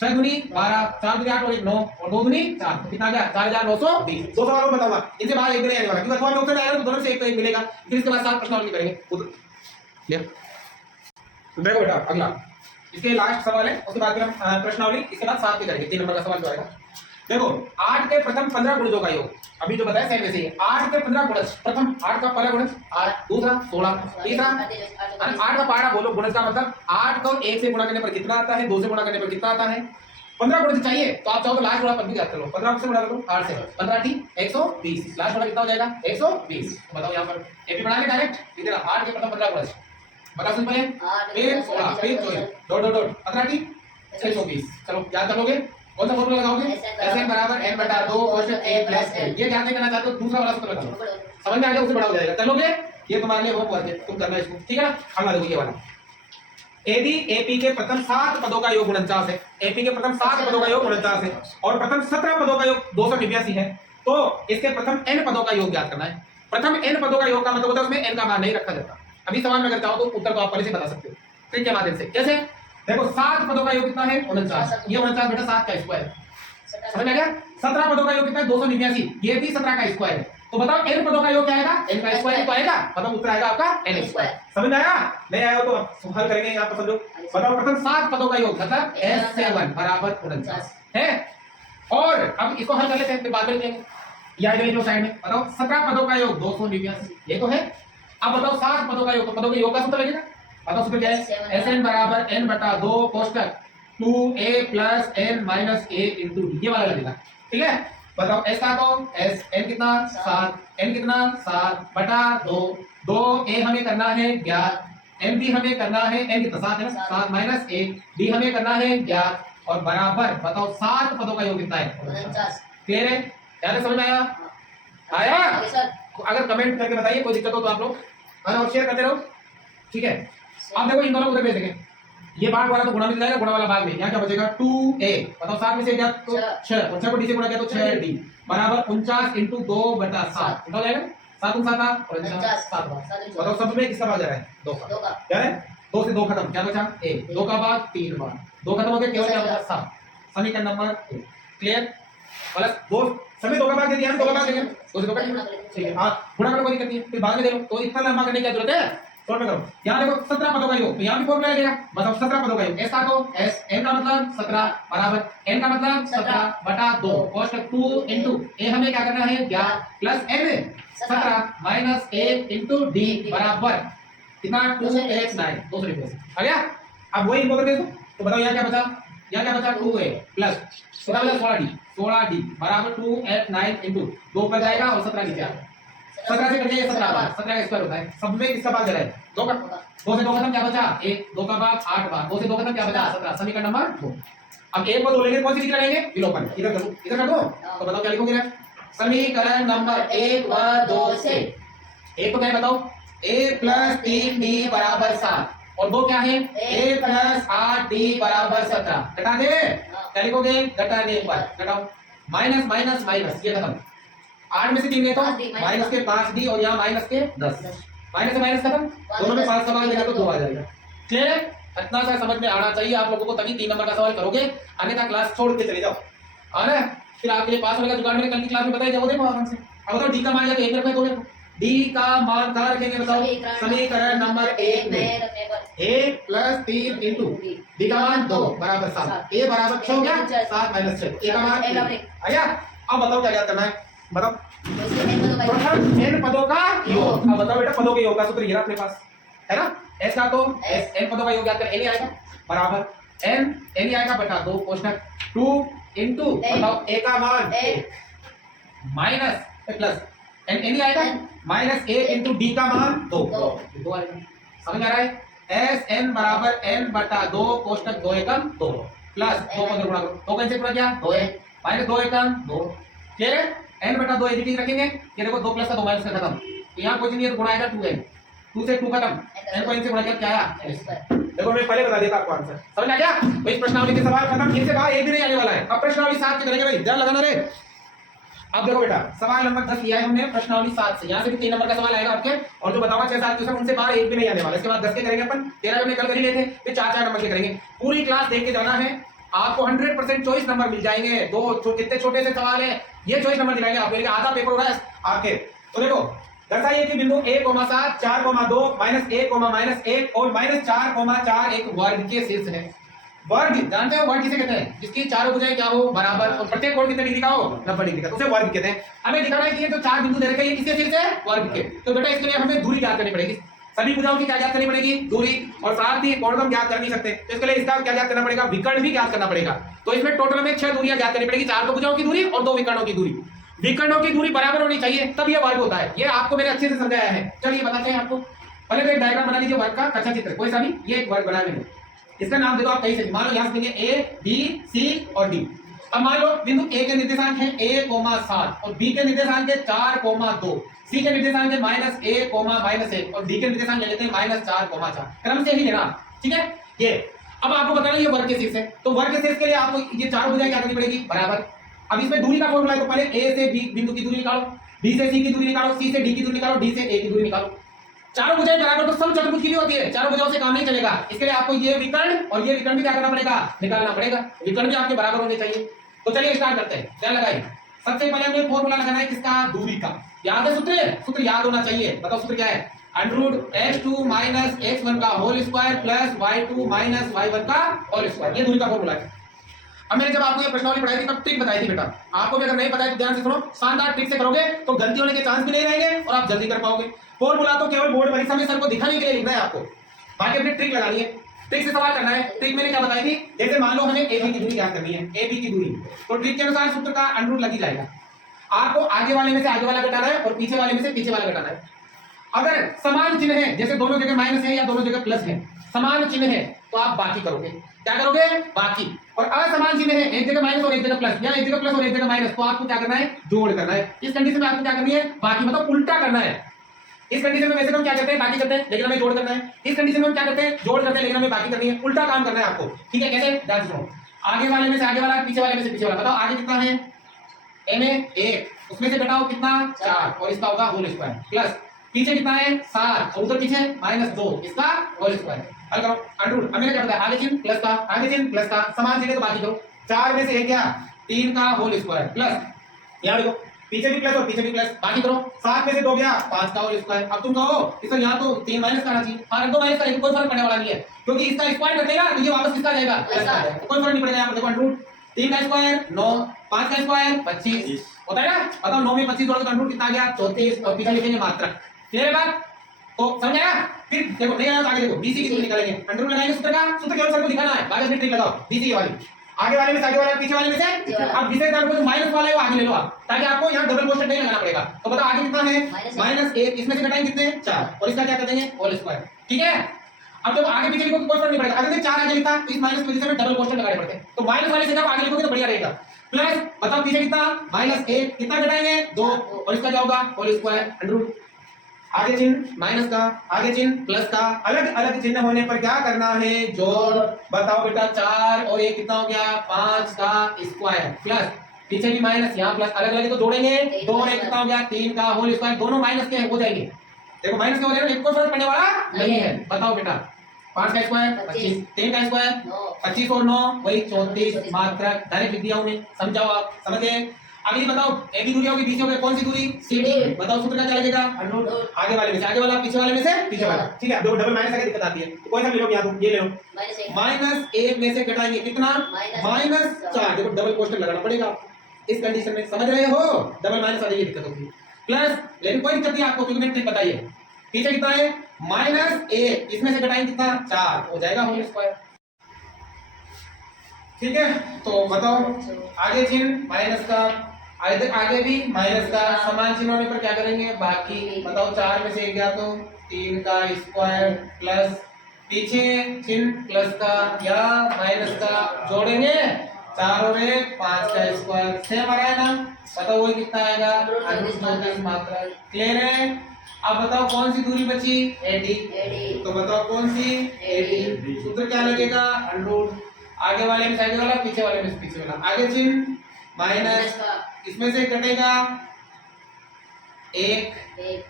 6 दूनी 12 4 दूनी 8 और 1 9 और 2 दूनी 4, कितना आ गया 4920। 200 वालों बताऊंगा, इनसे बाहर एक भी नहीं आने वाला, क्योंकि अथवा में उत्तर आएगा तो दोनों से एक तो एक मिलेगा, फिर इसके बाद 7 प्रश्न करेंगे। क्लियर, देखो बेटा अगला इसके लास्ट सवाल है, उसके बाद फिर हम प्रश्नावली इसके बाद 7 के करेंगे, 3 नंबर का सवाल जो आएगा। देखो 8 के प्रथम 15 गुणजों का योग, अभी जो बताया सेम वैसे ही 8 के 15 गुणज, प्रथम 8 का पहला गुणज 8, दूसरा 16, तीसरा 8 का पहाड़ा बोलो गुणज का मतलब 8 को 1 से गुणा करने पर कितना आता है, 2 से गुणा करने पर कितना आता है, 15 गुणज चाहिए तो आप चाहो तो लास्ट वाला पद भी याद कर लो, 15 से गुणा करो 8 से 15 टी 120, लास्ट वाला कितना हो जाएगा 120। बताओ यहाँ पर एपी बना के डायरेक्ट इधर 8 के प्रथम 15 गुणज, बताओ सिंपल है, फिर 16 फिर 24 डॉट 15 टी 120, चलो याद कर लोगे। कौन सा फॉर्मूला लगाओगे, Sn बराबर n बटा 2 कोष्ठक a प्लस n, ये ध्यान नहीं करना चाहते हो दूसरा वाला सूत्र लगा लो, समझ में आ गया, उससे बड़ा हो जाएगा, कर लोगे ये तुम्हारे लिए होमवर्क है, तुम करना इसको, ठीक है ना। अगला देखो ये वाला, यदि एपी के प्रथम 7 पदों का योग 49 है, एपी के प्रथम 7 पदों का योग 49 है और प्रथम 17 पदों का योग 289 है, तो इसके प्रथम n पदों का योग ज्ञात करना है। प्रथम n पदों का योग का मतलब होता है उसमें n का मान नहीं रखा जाता। अभी सवाल में अगर चाहो तो उत्तर तो आप पहले से बता सकते हो ट्रिक के माध्यम से, कैसे देखो 7 पदों का योग कितना है 49, ये 49 बेटा 7 का स्क्वायर, समझ आ गया। 17 पदों का योग कितना है 289, ये भी 17 का स्क्वायर है, तो बताओ n पदों का योग क्या आएगा, n का स्क्वायर तो आएगा, मतलब उत्तर आएगा आपका n स्क्वायर। समझ आया, नहीं आया तो अब हल करेंगे यहाँ पर समझो। बताओ प्रथम 7 पदों का योग मतलब S7 बराबर 49 है, और अब इसको हल कर लेते हैं, फिर बाद में लिखेंगे या जो साइड में। बताओ 17 पदों का योग 289, ये तो है। अब बताओ 7 पदों का योग, तो पदों के योग का सूत्र लगेगा, बताओ सूत्र क्या है, Sn बराबर n बटा 2 कोष्ठक 2a plus n minus a into D, ये वाला लगेगा, ठीक है। बताओ s का तो s n कितना 7, n कितना 7 बटा 2, 2a हमें करना है ज्ञात, एम भी हमें करना है, एम कितना 7 है ना, 7 माइनस 1, डी हमें करना है 11 और बराबर बताओ 7 पदों का योग कितना है 49। क्लियर है, ध्यान से समझ में आया? आया? अगर कमेंट करके बताइए कोई दिक्कत हो तो आप लोग और शेयर करते रहो, ठीक है। अब देखो इन दोनों को उधर भेज देंगे, ये भाग वाला तो गुणा मिल जाएगा, गुणा वाला भाग में यहाँ क्या बचेगा 2a, बताओ 7 में से क्या तो 6 और 6 को d से गुणा किया तो 6d बराबर 49 इंटू 2/7 कितना हो जाएगा 7 7 और 7 बताओ सब में किसका भाग जा रहा है 2 का, क्या है 2 से 2 खत्म, क्या बचा 1, 2 का भाग 3 बार, 2 खत्म हो गया, केवल क्या बचा 7, समीकरण नंबर 1 क्लियर। प्लस 2 सभी 2 का भाग दे दिया, 2 का भाग देंगे 2 से 2 का ठीक है, हां गुणा करो कोई दिक्कत नहीं है, फिर बाद में दे लो, तो इतना लंबा करने की क्या जरूरत है, शॉर्ट में करो। यहाँ देखो 17 पदों का योग, तो यहाँ भी फॉर्मूला लगेगा, मतलब 17 पदों का योग, ऐसा तो s n का मतलब 17 बराबर n का मतलब 17 बटा 2 cos 2 इनटू a हमें क्या करना है 11 plus n 17 minus 1 into d बराबर कितना 289 दूसरे पे आ गया। अब वही इनको करके तो बताओ यहाँ क्या बचा, यहाँ क्या बचा 2a प्लस 16d बराबर 289 इनटू 2 पर जाएगा और 17 नीचे आएगा, 17 से कटिए 17 का स्क्वायर होता है, सब में किसका भाग जा रहा है 2 का, 2 से 2 खत्म क्या बचा 1, 2 का भाग 8 बार, 2 से 2 खत्म क्या बचा 17, समीकरण नंबर 2। अब 1 को 2 लेंगे कौन सी विधि लगाएंगे विलोपन, इधर कर दो तो बताओ क्या लिखोगे समीकरण नंबर 1 व 2 से, एक तो क्या है बताओ a प्लस 3d बराबर 7 और 2 क्या है a प्लस 8d बराबर 17, घटा दे क्या लिखोगे घटाने पर घटाओ माइनस माइनस माइनस ये खत्म, 8 में से 3 गए तो माइनस के 5d और यहाँ माइनस के 10, माइनस से माइनस खत्म, दोनों में 5 सवाल देगा तो 2 आ जाएगा, क्लियर है। इतना सा समझ में आना चाहिए आप लोगों को, तभी 3 नंबर का सवाल करोगे, अन्यथा क्लास छोड़ के चले जाओ, आ रहा है फिर आपके लिए पास होने का जुगाड़ मैंने कल की क्लास में बताया जाओ, देखो आराम से। अब बताओ डी का मान जाके 1 रखना है, 2 रखो, डी का मान कहाँ रखेंगे बताओ समीकरण नंबर 1 में 1 प्लस 3 इंटू डी का मान 2 बराबर 7, ए बराबर 6 हो गया 7 माइनस 6, ए का मान आया। अब बताओ क्या करना है, बताओ n पदों का योग, अब बताओ बेटा पदों के योग का सूत्र ये अपने पास है ना, s का तो s n पदों का योग ज्ञात कर n आएगा बराबर n n आएगा बटा 2 कोष्ठक 2 इनटू बताओ a का मान माइनस प्लस n आएगा माइनस 1 इनटू d का मान 2 आएगा, समझ आ रहा है s n बराबर n बटा 2 कोष्ठक 2 एकम 2 प्लस 2 को गुणा करो, 2 कैसे गुणा किया 2 माइनस 2 एकम 2, क्लियर है। n बटा 2 एडिटिंग रखेंगे, ये देखो 2 प्लस का 2 माइनस का खत्म, तो यहाँ कुछ नहीं है तो गुणा आएगा 2n, 2 से 2 खत्म, n को n से गुणा किया क्या आया, देखो मैं पहले बता दिया था आपको आंसर, समझ आ गया। तो इस प्रश्नावली के सवाल खत्म, इनसे बाहर एक भी नहीं आने वाला है। अब प्रश्नावली 7 की करेंगे भाई, ध्यान लगाना रे। अब देखो बेटा सवाल नंबर 10 लिया है हमने प्रश्नावली 7 से, यहाँ से भी 3 नंबर का सवाल आएगा आपके, और जो बताऊंगा 6-7 क्वेश्चन उनसे बाहर एक भी नहीं आने वाला। इसके बाद 10 के करेंगे अपन, 13 हमने कल कर ही लिए थे, फिर 4-4 नंबर के करेंगे। पूरी क्लास देख के जाना है, आपको 100% चॉइस नंबर मिल जाएंगे। कितने छोटे से सवाल है, ये चॉइस नंबर दिलाएंगे आपको, आधा पेपर हो रहा है आपके। तो देखो दर्शाइए कि बिंदु 1,7 4,2 -1, -1 और -4,4 एक वर्ग के शीर्ष है। वर्ग जानते हो वर्ग किसे कहते हैं, जिसकी चारों भुजाएं क्या हो बराबर और प्रत्येक कोण कितने डिग्री का हो 90 डिग्री का, तो उसे वर्ग कहते हैं। हमें दिखाना है कि ये जो 4 बिंदु दे रखे हैं ये किसके शीर्ष है वर्ग के। तो बेटा इसके लिए हमें दूरी ज्ञात करनी पड़ेगी, सभी भुजाओं की क्या ज्ञात करनी पड़ेगी दूरी, और साथ ही कोण हम ज्ञात कर नहीं सकते, तो इसके लिए इसका क्या ज्ञात करना पड़ेगा विकर्ण भी ज्ञात करना पड़ेगा। तो इसमें टोटल में 6 दूरियां ज्ञात करनी पड़ेगी, 4 तो भुजाओं की दूरी और 2 विकर्णों की दूरी। विकर्णों की दूरी बराबर होनी चाहिए तब ये वर्ग होता है, ये आपको मैंने अच्छे से समझाया है। चलिए बताते हैं आपको, पहले तो एक डायग्राम बना लीजिए वर्ग का, कच्चा चित्र कोई सा भी, ये एक वर्ग बना मैंने, इसका नाम दे दो आप कहीं से, मान लो यहाँ से देंगे ए बी सी और डी। अब मान लो बिंदु ए के निर्देशांक है a,7 और बी के निर्देशांक है 4,2, सी के निर्देशांक है -a,-1 और डी के निर्देशांक ले लेते हैं -4,4, क्रम से ही लेना, ठीक है। ये अब आपको बताना ये वर्ग के शीर्ष है, तो वर्ग के शीर्ष के लिए आपको ये चारों भुजाएं क्या करनी पड़ेगी बराबर। अब इसमें दूरी का फॉर्मूला है, तो पहले ए से बी बिंदु की दूरी निकालो, बी से सी की दूरी निकालो, सी से डी की दूरी निकालो, डी से ए की दूरी निकालो। चारों भुजाएं बराबर तो सब चतुर्भुज की भी होती है, चारों भुजाओं से काम नहीं चलेगा, इसके लिए आपको ये विकर्ण और ये विकर्ण भी क्या करना पड़ेगा निकालना पड़ेगा, विकर्ण भी आपके बराबर होने चाहिए। तो चलिए स्टार्ट करते हैं, क्या लगाइए। सबसे पहले हमें फॉर्मूला लगाना है किसका दूरी का, याद है सूत्र याद होना चाहिए, बताओ सूत्र क्या है √x2 - x1 का whole square plus y2 - y1 का होल स्क्वायर, ये दूरी का फॉर्मूला है। अब मैंने जब आपको ये प्रश्नावली पढ़ाई थी तब ट्रिक बताई थी बेटा, आपको भी अगर नहीं पता है तो ध्यान से सुनो, शानदार ट्रिक से करोगे तो गलती होने के चांस भी नहीं रहेंगे और आप जल्दी कर पाओगे। फॉर्मूला तो केवल बोर्ड परीक्षा में सर को दिखाने के लिए लिखना है आपको, बाकी अपनी ट्रिक लगानी है, ट्रिक से सवाल करना है। ट्रिक मैंने क्या बताई थी, जैसे मान लो हमें AB की दूरी ज्ञात करनी है, AB की दूरी, तो ट्रिक के अनुसार सूत्र का √ लग ही जाएगा। आपको आगे वाले में से आगे वाला घटाना है और पीछे वाले में से पीछे वाला घटाना है। अगर समान चिन्ह है, जैसे दोनों जगह माइनस है या दोनों जगह प्लस है, समान चिन्ह है तो आप बाकी करोगे। क्या करोगे? बाकी। और असमान चिन्ह है, एक जगह माइनस और एक जगह प्लस, या एक जगह प्लस और एक जगह माइनस, तो आपको क्या करना है? जोड़ करना है। इस कंडीशन में आपको क्या करनी है? बाकी, मतलब उल्टा करना है। इस कंडीशन में वैसे तो हम क्या करते हैं? बाकी करते हैं, लेकिन हमें जोड़ करना है। इस कंडीशन में हम क्या करते हैं? जोड़ करते हैं, लेकिन हमें बाकी करनी है। उल्टा काम करना है आपको। ठीक है? कैसे? ध्यान सुनो। आगे वाले में से आगे वाला, पीछे वाले में से पीछे वाला। बताओ आगे कितना है? ए में 1, उसमें से घटाओ कितना? 4, और इसका होगा होल स्क्वायर। प्लस पीछे कितना है? 7, और उधर पीछे -2, इसका होल स्क्वायर। हल करो। Under root. हमें क्या पता है? आगे चिन्ह प्लस का, आगे चिन्ह प्लस का, समान चिन्ह तो बाकी करो। 4 में से 1 क्या? 3 का होल स्क्वायर, प्लस यहाँ देखो पीछे भी प्लस और पीछे भी प्लस, बाकी करो। 7 में से 2 गया? 5 का होल स्क्वायर। अब तुम कहो इसका यहाँ तो 3 माइनस करना चाहिए। हाँ, 2 माइनस करेंगे, कोई फर्क पड़ने वाला नहीं है, क्योंकि इसका स्क्वायर करते हैं ना, तो ये वापस किसका जाएगा? प्लस का जाएगा, कोई फर्क नहीं पड़ेगा। यहाँ पर देखो अंडर रूट 3 का स्क्वायर 9, 5 का स्क्वायर 25 होता है ना। बताओ 9 में 25 जोड़ो तो अंडर रूट कितना आ गया? 34, और पीछे लिखेंगे मात्रक। क्लियर है बात? तो समझ आया? फिर देखो नहीं आया तो आगे देखो, बीसी की दूरी निकालेंगे। अंडर रूट लगाएंगे सूत्र का, सूत्र केवल सर को दिखाना है, बाकी ट्रिक लगाओ। बीसी वाली आगे वाले में से आगे वाला, पीछे वाले में से। अब विशेष को जो माइनस वाला है वो आगे ले लो आप, ताकि आपको यहाँ डबल क्वेश्चन नहीं लगाना पड़ेगा। तो बताओ आगे कितना है? -1, इसमें से घटाएंगे कितने? 4, और इसका क्या कर देंगे? Whole square. ठीक है? अब जब आगे पीछे लिखो तो कोई फर्क नहीं पड़ेगा। अगर 4 आगे लिखा, इस माइनस पोजीशन में डबल क्वेश्चन लगाने पड़ते हैं, तो माइनस वाले से जब आगे लिखोगे तो बढ़िया रहेगा। प्लस बताओ पीछे कितना? -1, कितना घटाएंगे? 2, और इसका क्या होगा? Whole square. अंडर रूट आगे चिन्ह माइनस का, आगे चिन्ह प्लस का, अलग अलग चिन्ह होने पर क्या करना है? जोड़। बताओ बेटा 4 और 1 कितना हो गया? 5 का स्क्वायर, प्लस पीछे भी माइनस, यहाँ प्लस, अलग अलग तो जोड़ेंगे। 2 और 1 कितना हो गया? 3 का होल स्क्वायर। दोनों माइनस के हो जाएंगे, देखो माइनस के हो जाएगा, एक को फर्क पड़ने वाला नहीं है। बताओ बेटा 5 का स्क्वायर 25, 3 का स्क्वायर 25 और 9 वही 34, मात्रक। डायरेक्ट लिख दिया उन्हें, समझाओ आप, समझे? अगली बताओ ए की दूरी होगी, बीसी होगी, कौन सी दूरी? CD। बताओ सूत्र का क्या लगेगा? अंडर रूट आगे वाले में से आगे वाला, पीछे वाले में से पीछे वाला। ठीक है? अब डबल माइनस आके दिक्कत आती है, तो कोई सा ले लो, या तो ये ले लो। -1 में से घटाएंगे कितना? -4। देखो डबल क्वेश्चन लगाना पड़ेगा इस कंडीशन में, समझ रहे हो? डबल माइनस आ जाएगी, दिक्कत होगी। प्लस, लेकिन कोई दिक्कत नहीं आपको, क्योंकि मैंने ट्रिक बताई है। पीछे कितना है? -1, इसमें से घटाएंगे कितना? 4, हो जाएगा होल स्क्वायर। ठीक है? तो बताओ आगे चिन्ह माइनस का, आगे भी माइनस का, समान चिन्ह होने पर क्या करेंगे? बाकी। बताओ 4 में से 1 गया तो 3 का स्क्वायर, प्लस पीछे चिन्ह प्लस का या माइनस का, जोड़ेंगे 4 और 1 5 का स्क्वायर। सेम आ रहा है ना? बताओ वही कितना आएगा? अंडर रूट 24 मात्रा। क्लियर है? अब बताओ कौन सी दूरी बची? AD। तो बताओ कौन सी? AD। सूत्र क्या लगेगा? अंडर रूट आगे वाले में से आगे वाला, पीछे वाले में से पीछे वाला। आगे चिन्ह माइनस, इसमें से कटेगा 1,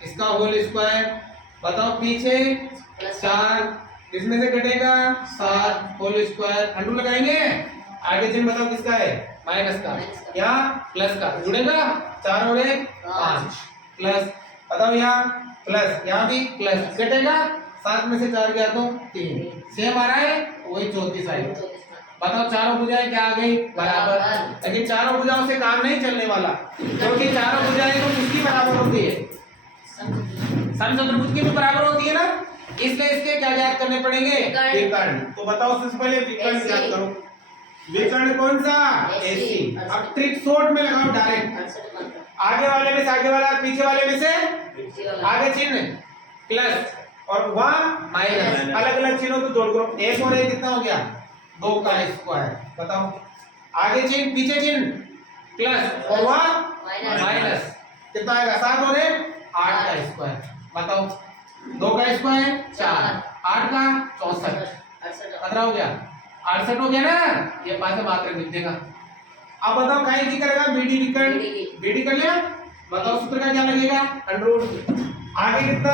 इसका होल स्क्वायर। बताओ पीछे 4, इसमें से कटेगा 7 होल स्क्वायर। अंडू लगाएंगे। आगे चिन्ह बताओ किसका है? माइनस का, यहाँ प्लस का, जुड़ेगा 4 और 1 5, प्लस बताओ यहाँ प्लस, यहाँ भी प्लस, कटेगा 7 में से 4 गया तो 3। सेम आ रहा है, वही 34 आएगा। बताओ चारों भुजाएं क्या आ गई? बराबर। लेकिन चारों भुजाओं से काम नहीं चलने वाला, क्योंकि चारों भुजाएं तो किसकी बराबर होती है? समचतुर्भुज की भी बराबर होती है ना, इसलिए इसके क्या ज्ञात करने पड़ेंगे? विकर्ण। तो बताओ सबसे पहले विकर्ण ज्ञात करो। विकर्ण कौन सा? AC। अब ट्रिक शॉर्ट में लगाओ डायरेक्ट। आगे वाले में से आगे वाला, पीछे वाले में से आगे चिन्ह प्लस और वहां माइनस, अलग अलग चिन्हों को जोड़ करो। 1 और 1 कितना हो गया? 2 का स्क्वायर। बताओ आगे चिन्ह पीछे चिन्ह प्लस और वहां माइनस, कितना आएगा? 7 और 1 8 का स्क्वायर। बताओ 2 का स्क्वायर 4, 8 का 64, 15 हो गया, 68 हो गया ना? ये पास मात्र लिख देगा। अब बताओ काहे की करेगा? BD विकर्ण। BD कर लिया। बताओ सूत्र का क्या लगेगा? अंडर रूट आगे कितना?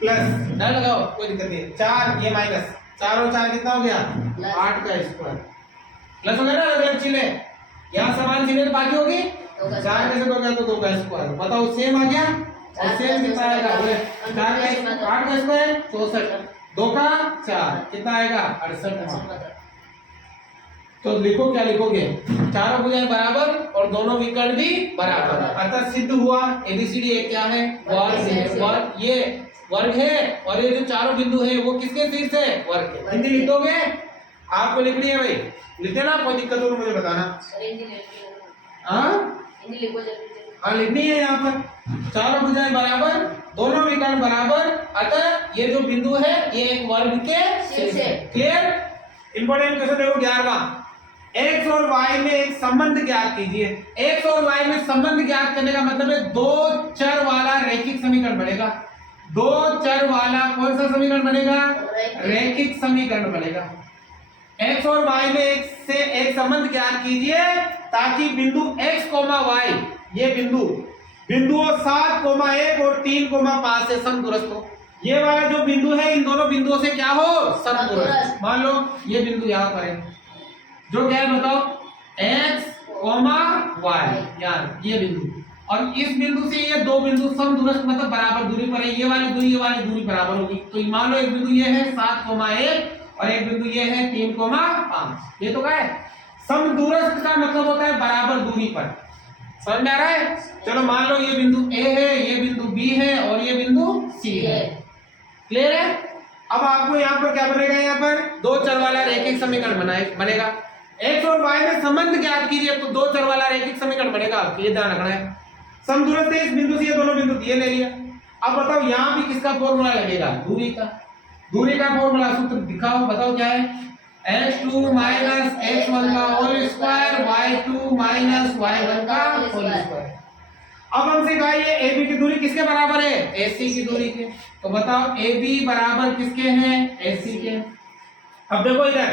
प्लस, न लगाओ कोई दिक्कत नहीं। 4 ये माइनस, 4 और 4 कितना हो गया? 8 का स्क्वायर। प्लस हो गया ना? अलग अलग चिन्ह, यहाँ समान चिन्ह तो बाकी होगी। 4 में से 2 गया तो 2 का स्क्वायर। बताओ सेम आ गया, और सेम कितना आएगा? 4 का 8 का स्क्वायर 64, 2 का 4 कितना आएगा? 68। तो लिखो, क्या लिखोगे? चारों भुजाएं बराबर और दोनों विकर्ण भी बराबर। अतः सिद्ध हुआ ABCD एक क्या है? वर्ग है। वर्ग, ये वर्ग है, और ये जो चारों बिंदु है वो किसके शीर्ष है? वर्ग के। हिंदी लिख दोगे? आपको लिखनी है भाई, लिख देना, कोई दिक्कत हो तो मुझे बताना। हाँ लिखनी है यहाँ पर, चारों भुजाएं बराबर, दोनों विकर्ण बराबर, अतः ये जो बिंदु है ये एक वर्ग के शीर्ष है। क्लियर। इंपॉर्टेंट क्वेश्चन देखो 11वां, एक्स और वाई में एक संबंध ज्ञात कीजिए। एक्स और वाई में संबंध ज्ञात करने का मतलब है दो चर वाला रैखिक समीकरण बनेगा। दो चर वाला कौन सा समीकरण बनेगा? रैखिक समीकरण बनेगा। एक्स और वाई में एक से एक संबंध ज्ञात कीजिए ताकि बिंदु x, y ये बिंदुओं 7, 1 और 3, 5 से समदूरस्थ हो। ये वाला जो बिंदु है इन दोनों बिंदुओं से क्या हो? समदूरस्थ। मान लो ये बिंदु यहाँ पर है, जो क्या है बताओ? x, y यार ये बिंदु, और इस बिंदु से ये दो बिंदु समदूरस्थ मतलब बराबर दूरी पर है। ये वाली दूरी बराबर होगी। तो मान लो एक बिंदु ये है 7, 1 और एक बिंदु ये है 3, 5। ये तो क्या है? समदूरस्थ का मतलब होता है बराबर दूरी पर। समझ में आ रहा है? चलो मान लो ये बिंदु A है, ये बिंदु B है और ये बिंदु C है। क्लियर है? अब आपको यहाँ पर क्या बनेगा? यहाँ पर दो चर वाला रैखिक समीकरण बनेगा। x और y में संबंध ज्ञात कीजिए तो दो चर वाला रैखिक समीकरण बनेगा। आपको ये ध्यान रखना है। समदूरस्थ है इस बिंदु से ये दोनों बिंदु ये ले लिया। अब बताओ यहाँ भी किसका फॉर्मूला लगेगा? दूरी का फॉर्मूला सूत्र दिखाओ, बताओ क्या है? x2 माइनस x1 का whole square, y2 minus y1 का होल स्क्वायर। अब हमसे कहा ये AB की दूरी किसके बराबर है? AC की दूरी के। तो बताओ AB बराबर किसके हैं? AC के। अब देखो इधर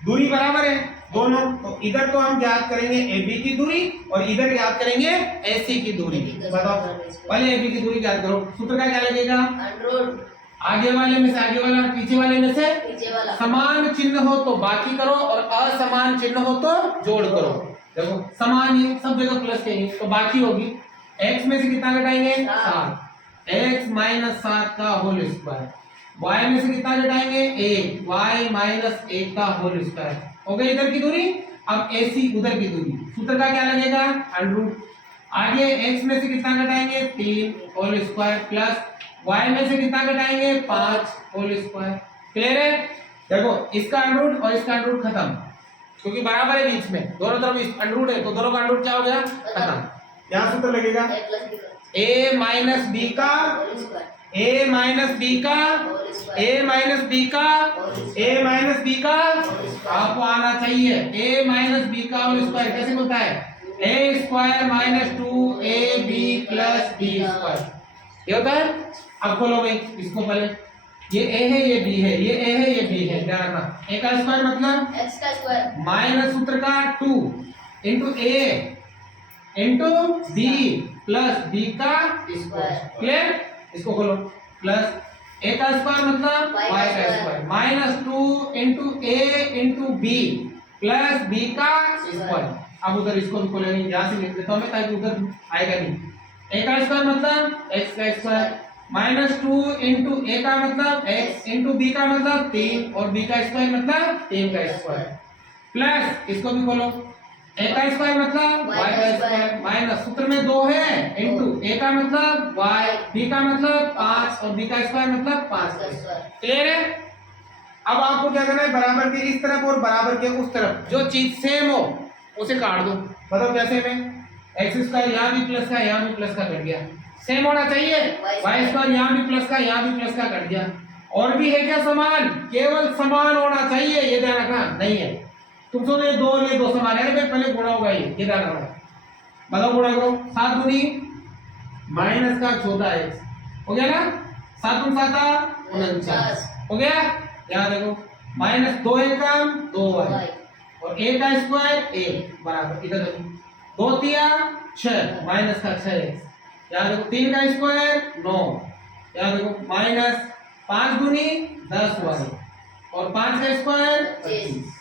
दूरी बराबर है दोनों, तो इधर तो हम ज्ञात करेंगे AB की दूरी और इधर ज्ञात करेंगे AC की दूरी। बताओ पहले AB की दूरी ज्ञात करो। सूत्र का क्या लगेगा? आगे वाले में से आगे वाला, पीछे वाले में से पीछे वाला। समान चिन्ह हो तो बाकी करो और असमान चिन्ह हो तो जोड़ करो। देखो समान है सब जगह प्लस के है तो बाकी होगी। x में से कितना घटाएंगे? 7। x माइनस 7 का होल स्क्वायर। y में से कितना घटाएंगे? 1। y माइनस 1 का होल स्क्वायर। हो गई इधर की दूरी। अब AC उधर की दूरी। सूत्र का क्या लगेगा? √ आगे x में से कितना घटाएंगे? 3 होल स्क्वायर प्लस y में से कितना घटाएंगे? 5 होल स्क्वायर। क्लियर है? देखो इसका √ और इसका √ खत्म, क्योंकि बराबर है बीच में, दोनों तरफ √ है तो दोनों का √ क्या हो गया? खत्म। यहाँ सूत्र लगेगा a माइनस b का आपको आना चाहिए a माइनस b का होल स्क्वायर। कैसे होता है? a square minus 2ab plus b square. ये होता है। अब खोलो भाई इसको, पहले ये a है ये b है, ये a है ये b है, ध्यान रखना। a का स्क्वायर मतलब x का स्क्वायर माइनस सूत्र का 2 into a into b plus b का स्क्वायर। क्लियर? इसको खोलो प्लस a का स्क्वायर मतलब y का square minus 2 into a into b plus b का स्क्वायर। अब उधर इसको भी खोलेंगे, यहाँ से लिख देता हूँ मैं ताकि उधर आएगा नहीं। a का स्क्वायर मतलब x का स्क्वायर माइनस 2 इंटू a का मतलब x इंटू b का मतलब 3 और b का स्क्वायर मतलब 3 का स्क्वायर प्लस इसको भी खोलो a का स्क्वायर मतलब y का स्क्वायर माइनस सूत्र में 2 है इंटू a का मतलब y, b का मतलब 5 और b का स्क्वायर मतलब 5 का स्क्वायर। क्लियर है? अब आपको क्या करना है? बराबर के इस तरफ और बराबर के उस तरफ जो चीज सेम हो उसे काट दो। मतलब कैसे में एक्स स्क्वायर यहाँ भी प्लस का यहाँ भी प्लस का कट गया, सेम होना चाहिए। वाई स्क्वायर यहाँ भी प्लस का यहाँ भी प्लस का कट गया। और भी है क्या समान? केवल समान होना चाहिए, ये ध्यान रखना। नहीं है तुम सोचो ये दो समान है, पहले गुणा होगा ये ध्यान रखना। बताओ गुणा करो। 7 दूनी माइनस का 14x हो गया ना, 7 दूनी 7 49 हो गया। यहाँ देखो माइनस 2a का 2y और a का स्क्वायर a बराबर, इधर देखो 2 तिया 6 माइनस का 6x। यहाँ देखो 3 का स्क्वायर 9, यहाँ देखो माइनस 5 दूनी 10y और 5 का स्क्वायर 25।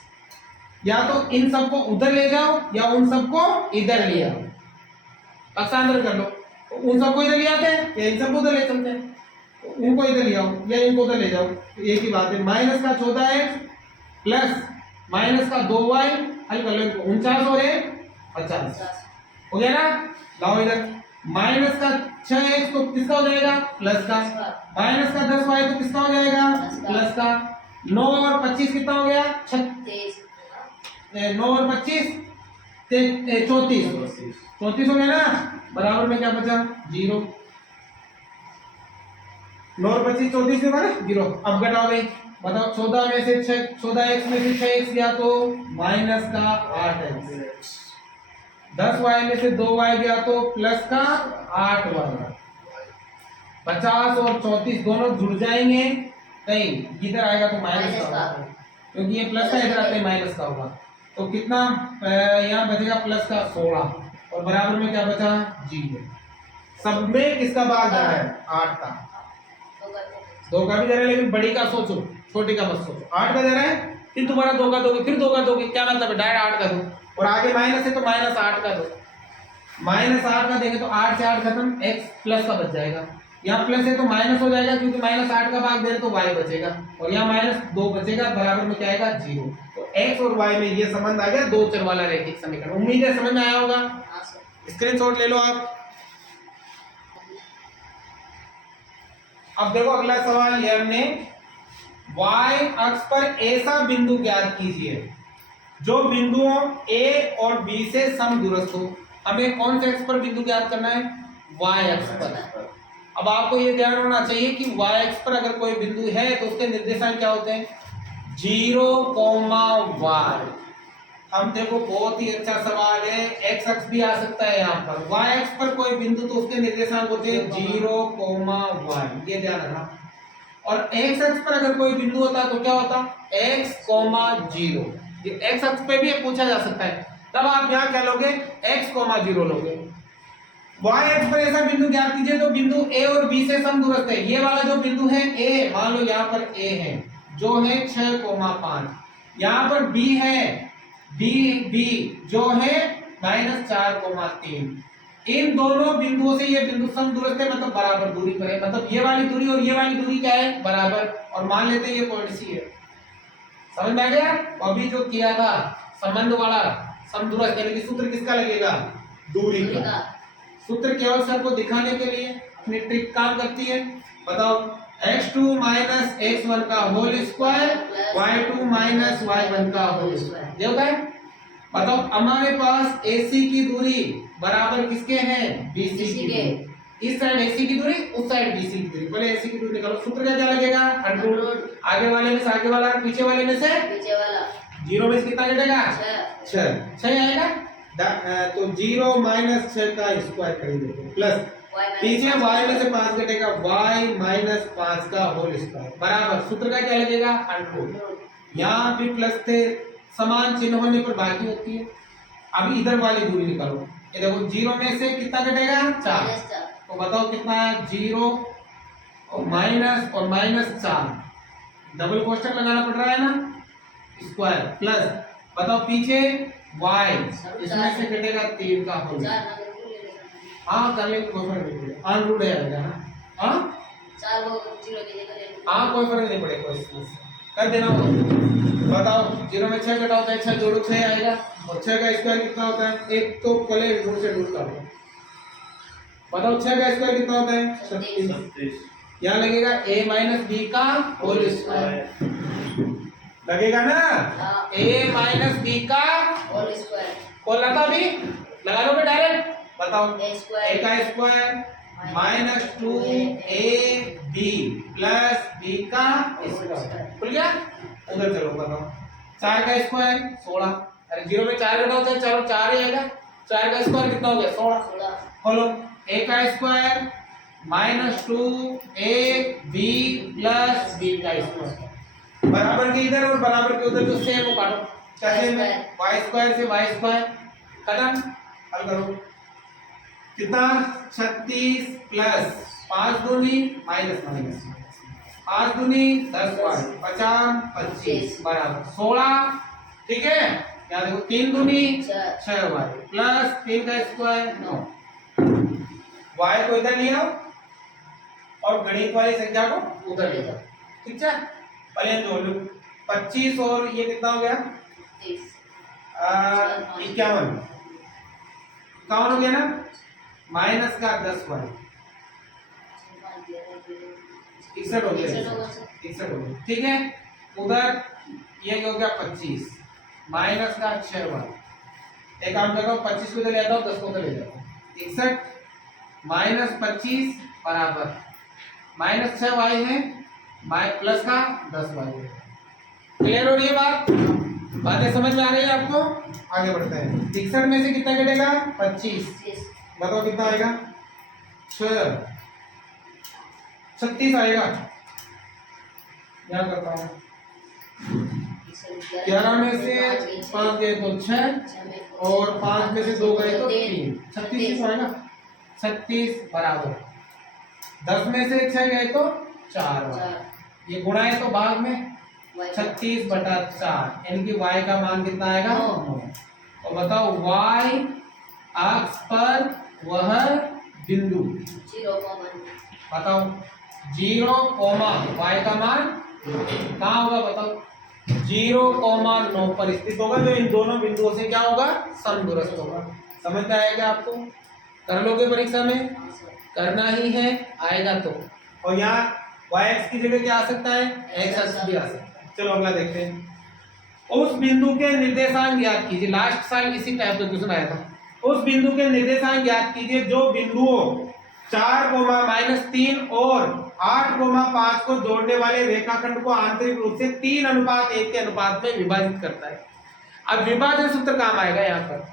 या तो इन सबको उधर ले जाओ या उन सबको इधर ले आओ। हस्तांतरण कर लो। तो उन सबको इधर ले आते हैं या इन सबको उधर ले चलते हैं? तो उनको इधर ले आओ या इनको उधर ले जाओ, तो एक ही बात है। माइनस का 14x प्लस माइनस का 2y हल कर लो इनको, 49 और 50 हो गया ना। लाओ इधर माइनस का 6x तो किसका हो जाएगा? प्लस का। माइनस का 10y तो किसका हो जाएगा? प्लस का। 9 और 25 कितना हो गया? 36। 9 और 25 34 हो गया ना। बराबर में क्या बचा 0। 9 और 25 34 में बना 0। अब घटाओ भाई, बताओ 14 में से 6, 14x में से 6x गया तो माइनस का 8x। 10y में से 2y गया तो प्लस का 8y। 50 और 34 दोनों जुड़ जाएंगे, नहीं इधर आएगा तो माइनस का होगा, क्योंकि ये प्लस का इधर आते माइनस का होगा। तो कितना यहाँ बचेगा प्लस का 16 और बराबर में क्या बचा 0। सब में किसका भाग दे रहा है 8 का। 2 का भी दे रहा है, लेकिन बड़ी का सोचो, छोटी का मत सोचो। 8 का दे रहा है, फिर तुम्हारा 2 का दोगे, फिर 2 का दोगे, क्या मतलब है डायरेक्ट 8 का दो, और आगे माइनस है तो माइनस 8 का दो। माइनस 8 का देंगे तो 8 से 8 खत्म, x प्लस का बच जाएगा। यहाँ प्लस है तो माइनस हो जाएगा, क्योंकि माइनस 8 का भाग दे रहे तो y बचेगा, और यहाँ माइनस 2 बचेगा, बराबर में क्या आएगा 0। तो x और y में ये संबंध आ गया, 2 चर वाला रैखिक समीकरण। उम्मीद है समझ में आया होगा। स्क्रीनशॉट ले लो आप। अब देखो अगला सवाल, ये हमने y अक्ष पर ऐसा बिंदु ज्ञात कीजिए जो बिंदुओं a और b से समदूरस्थ हो। हमें कौन से अक्ष पर बिंदु ज्ञात करना है y अक्ष पर। अब आपको ये ध्यान होना चाहिए कि y अक्ष पर अगर कोई बिंदु है तो उसके निर्देशांक क्या होते हैं 0, y। हम देखो बहुत ही अच्छा सवाल है, x अक्ष भी आ सकता है यहाँ पर। y अक्ष पर कोई बिंदु तो उसके निर्देशांक होते हैं 0, y, ये ध्यान रखना। और x अक्ष पर अगर कोई बिंदु होता तो क्या होता x, 0। ये x अक्ष पे भी पूछा जा सकता है, तब आप यहाँ क्या लोगे x, 0 लोगे। y अक्ष पर ऐसा बिंदु ज्ञात कीजिए तो बिंदु a और b से समदूरस्थ है। ये वाला जो बिंदु है a, मान लो यहाँ पर a है जो है 6, 5, यहाँ पर b है b जो है -4, 3। इन दोनों बिंदुओं से ये बिंदु समदूरस्थ है, मतलब बराबर दूरी पर है, मतलब ये वाली दूरी और ये वाली दूरी क्या है बराबर, और मान लेते हैं ये पॉइंट सी है। समझ में आ गया। अभी जो किया था संबंध वाला समदूरस्थ, यानी कि सूत्र किसका लगेगा दूरी का। सूत्र केवल सर को दिखाने के लिए अपनी ट्रिक काम करती है। बताओ x2 - x1 का होल स्क्वायर, y2 - y1 का होल स्क्वायर। देखो है, बताओ हमारे पास AC की दूरी बराबर किसके हैं BC के। इस साइड AC की दूरी, उस साइड BC की दूरी। पहले AC की दूरी निकालो। सूत्र क्या लगेगा 100। आगे वाले में से आगे वाला, पीछे वाले में से पीछे वाला। 0 में से कितना कटेगा 6 आएगा। तो 0 - 6 का स्क्वायर करेंगे प्लस पीछे y में से 5 घटेगा, y - 5 का होल स्क्वायर बराबर सूत्र का क्या लगेगा 100। यहाँ भी प्लस थे, समान चिन्ह होने पर बाकी होती है। अब इधर वाली दूरी निकालो। ये देखो 0 में से कितना घटेगा 4, तो बताओ कितना है 0 और -4, डबल कोष्ठक लगाना पड़ रहा है ना, स्क्वायर प्लस बताओ पीछे y, इसमें से घटेगा 3 का होल। हाँ कर लेंगे, कोई फर्क नहीं पड़ेगा, ऑन रूट आएगा ना। हाँ 4 वो 0 की जगह हाँ कोई फर्क नहीं पड़ेगा, इसमें कर देना। बताओ 0 में 6 घटा होता है, 6 जोड़ो 6 आएगा, और 6 का स्क्वायर कितना होता है, एक तो पहले रूट से रूट काटो। बताओ 6 का स्क्वायर कितना होता है 36। यहाँ लगेगा a - b का होल स्क्वायर लगेगा ना, a - b का होल स्क्वायर को लगा भी लगा लो डायरेक्ट। बताओ a a का स्क्वायर -2ab प्लस b का स्क्वायर खुल गया। उधर चलो बताओ 4 का स्क्वायर 16। अरे 0 में 4 घटा होता है, चलो 4 ही आएगा। 4 का स्क्वायर कितना हो गया 16। खोलो a का स्क्वायर -2ab प्लस b का स्क्वायर बराबर के इधर और बराबर के उधर जो सेम वो काटो। कैसे में y स्क्वायर से y स्क्वायर खत्म। हल करो कितना 36 प्लस 5 दूनी माइनस 5 दूनी 10 50 25 बराबर 16। ठीक है, यहाँ देखो 3 दूनी 6 y प्लस 3 का स्क्वायर 9। y को इधर ले आओ और गणित वाली संख्या को उधर ले जाओ। ठीक है, पहले जोड़ लो 25 और ये कितना हो गया 51 हो गया ना, माइनस का 10 y 61 हो गया 61 हो गया। ठीक है, उधर ये हो गया 25 माइनस का 6 y। एक काम करो 25 को इधर ले जाओ, 10 को उधर ले जाओ, 61 -25 बराबर -6y है, प्लस का 10y है। क्लियर हो रही है बात? बातें समझ में आ रही है आपको? आगे बढ़ते हैं। 61 में से कितना कटेगा? 25। बताओ कितना आएगा? 6। 36 आएगा। क्या करता हूँ? 11 में से 5 गए तो 6 और 5 में से 2 गए तो 3। 36 आएगा। 36 बराबर 10 में से 6 गए तो 4। ये गुणा है तो भाग में 36/4 यानी कि y का मान कितना आएगा? 9। तो बताओ y अक्ष पर वह बिंदु, बताओ 0, y का मान कहाँ होगा? बताओ 0,9 पर स्थित होगा, जो इन दोनों बिंदुओं से क्या होगा? समदूरस्थ होगा। समझ में आएगा आपको? कर लोगे परीक्षा में? करना ही है, आएगा तो। और यहाँ y की जगह क्या आ सकता है? x अक्ष भी आ सकता है। चलो अगला देखते हैं। उस बिंदु के निर्देशांक ज्ञात कीजिए। लास्ट साल इसी टाइप का क्वेश्चन आया था। उस बिंदु के निर्देशांक ज्ञात कीजिए जो बिंदुओं 4,-3 और 8,5 को जोड़ने वाले रेखाखंड को आंतरिक रूप से 3:1 के अनुपात में विभाजित करता है। अब विभाजन सूत्र काम आएगा यहाँ पर।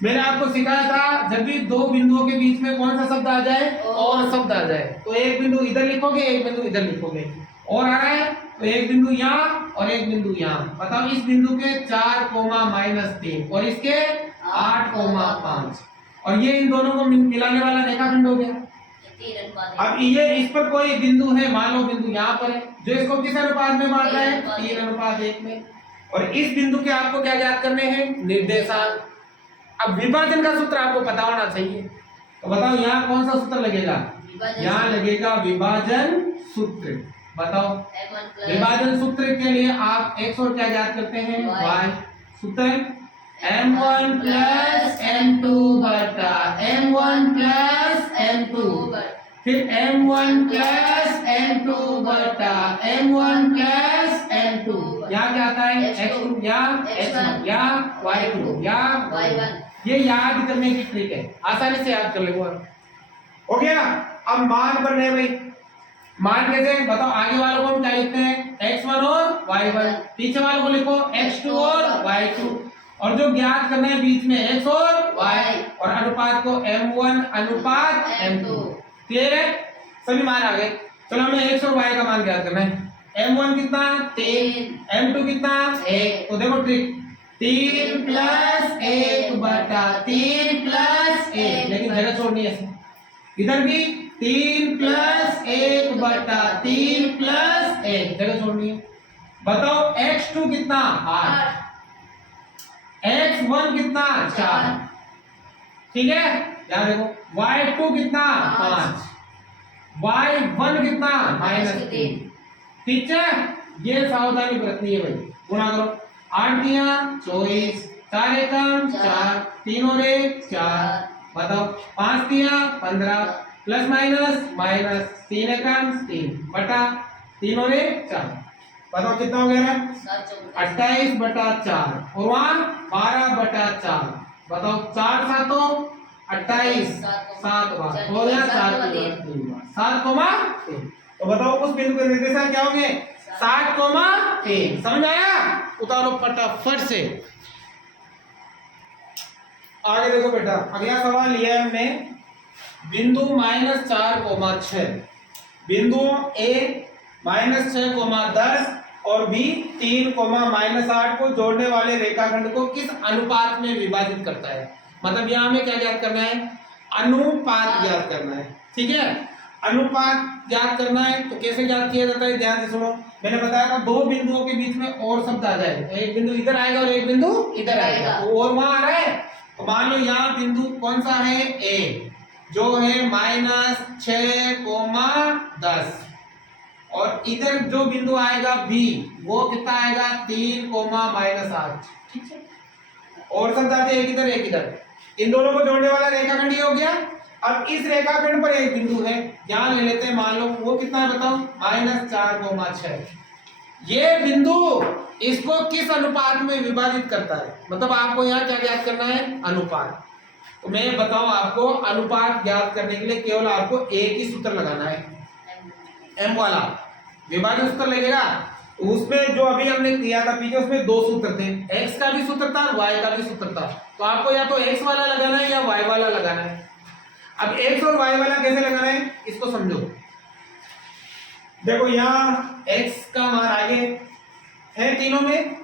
मैंने आपको सिखाया था जब भी दो बिंदुओं के बीच में कौन सा शब्द आ जाए? और शब्द आ जाए तो एक बिंदु इधर लिखोगे, एक बिंदु इधर लिखोगे। और आ रहा है तो एक बिंदु यहाँ और एक बिंदु यहाँ। बताओ इस बिंदु के 4,-3 और इसके 8,5 और ये इन दोनों को मिलाने वाला रेखाखंड हो गया। अब ये इस पर कोई बिंदु है, मान लो बिंदु यहाँ पर है, जो इसको किस अनुपात में बांट रहा है? 3:1 में। और इस बिंदु के आपको क्या ज्ञात करने हैं? निर्देशांक। अब विभाजन का सूत्र आपको पता होना चाहिए। तो बताओ यहाँ कौन सा सूत्र लगेगा? यहाँ लगेगा विभाजन सूत्र। बताओ विभाजन सूत्र के लिए आप x और क्या ज्ञात करते हैं? y। सूत्र m1 + m2 बटा m1 + m2, फिर m1 + m2 बटा m1 + m2। यहाँ क्या आता है? x2 या x1 या y2 या y1। ये याद करने की ट्रिक है, आसानी से याद कर लेंगे। हो गया। अब मान करने हैं भाई। मान कैसे? बताओ आगे वालों को हम क्या लिखते हैं? x1 और y1। पीछे वालों को लिखो x2 और y2। और जो ज्ञात करना है बीच में x और y, और अनुपात को m1 अनुपात m2। क्लियर है? सभी मान आ गए। चलो हमें x और y का मान ज्ञात करना है। m1 कितना? 3। m2 कितना? 1। तो देखो ट्रिक 3 + 1 बटा 3 + 1, लेकिन जगह छोड़नी है। इधर भी 3 + 1 बटा 3 + 1, जगह छोड़नी है। बताओ x2 कितना? 8। x1 कितना? 4। ठीक है, याद देखो y2 कितना? 5। y1 कितना? -3। ठीक है, ये सावधानी बरतनी है भाई। गुणा करो 8 दिया 24, 4 एकम 4, 3 और 1 4। बताओ 5 दिया 15, प्लस माइनस 3 एकम 3 बटा 3 और 1 4। बताओ कितना हो गया? 28/4 और वहां 12/4। बताओ 4 7 28, 7 बार हो गया 4 7,3। तो बताओ उस बिंदु के निर्देशांक क्या होंगे? 7,3। समझ आया? उतारो फटाफट से। आगे देखो बेटा, अगला सवाल लिया है हमने बिंदु -4,6। बिंदु A -6,10 और B 3,-8 को जोड़ने वाले रेखाखंड को किस अनुपात में विभाजित करता है? मतलब यहाँ हमें क्या ज्ञात करना है? अनुपात ज्ञात करना है। ठीक है, अनुपात ज्ञात करना है तो कैसे ज्ञात किया जाता है? ध्यान से सुनो। मैंने बताया था दो बिंदुओं के बीच में और शब्द आ जाए तो एक बिंदु इधर आएगा और एक बिंदु इधर आएगा, तो और वहां आ रहा है। तो मान लो यहाँ बिंदु कौन सा है? A, जो है -6,10 और इधर जो बिंदु आएगा B, वो कितना आएगा? 3,-8। ठीक है, और शब्द आते एक इधर एक इधर। इन दोनों को जोड़ने वाला रेखाखंड ये हो गया। अब इस रेखाखंड पर एक बिंदु है, यहाँ ले लेते हैं, मान लो वो कितना है? बताओ -4,6। ये बिंदु इसको किस अनुपात में विभाजित करता है? मतलब आपको यहाँ क्या ज्ञात करना है? अनुपात। तो मैं बताऊं आपको, अनुपात ज्ञात करने के लिए केवल आपको एक ही सूत्र लगाना है, m वाला विभाजन सूत्र लगेगा। उसमें जो अभी हमने किया था पीछे, उसमें दो सूत्र थे, x का भी सूत्र था, y का भी सूत्र था। तो आपको या तो x वाला लगाना है या y वाला लगाना है। अब x और y वाला कैसे लगाना है इसको समझो। देखो यहाँ x का मान आगे है तीनों में,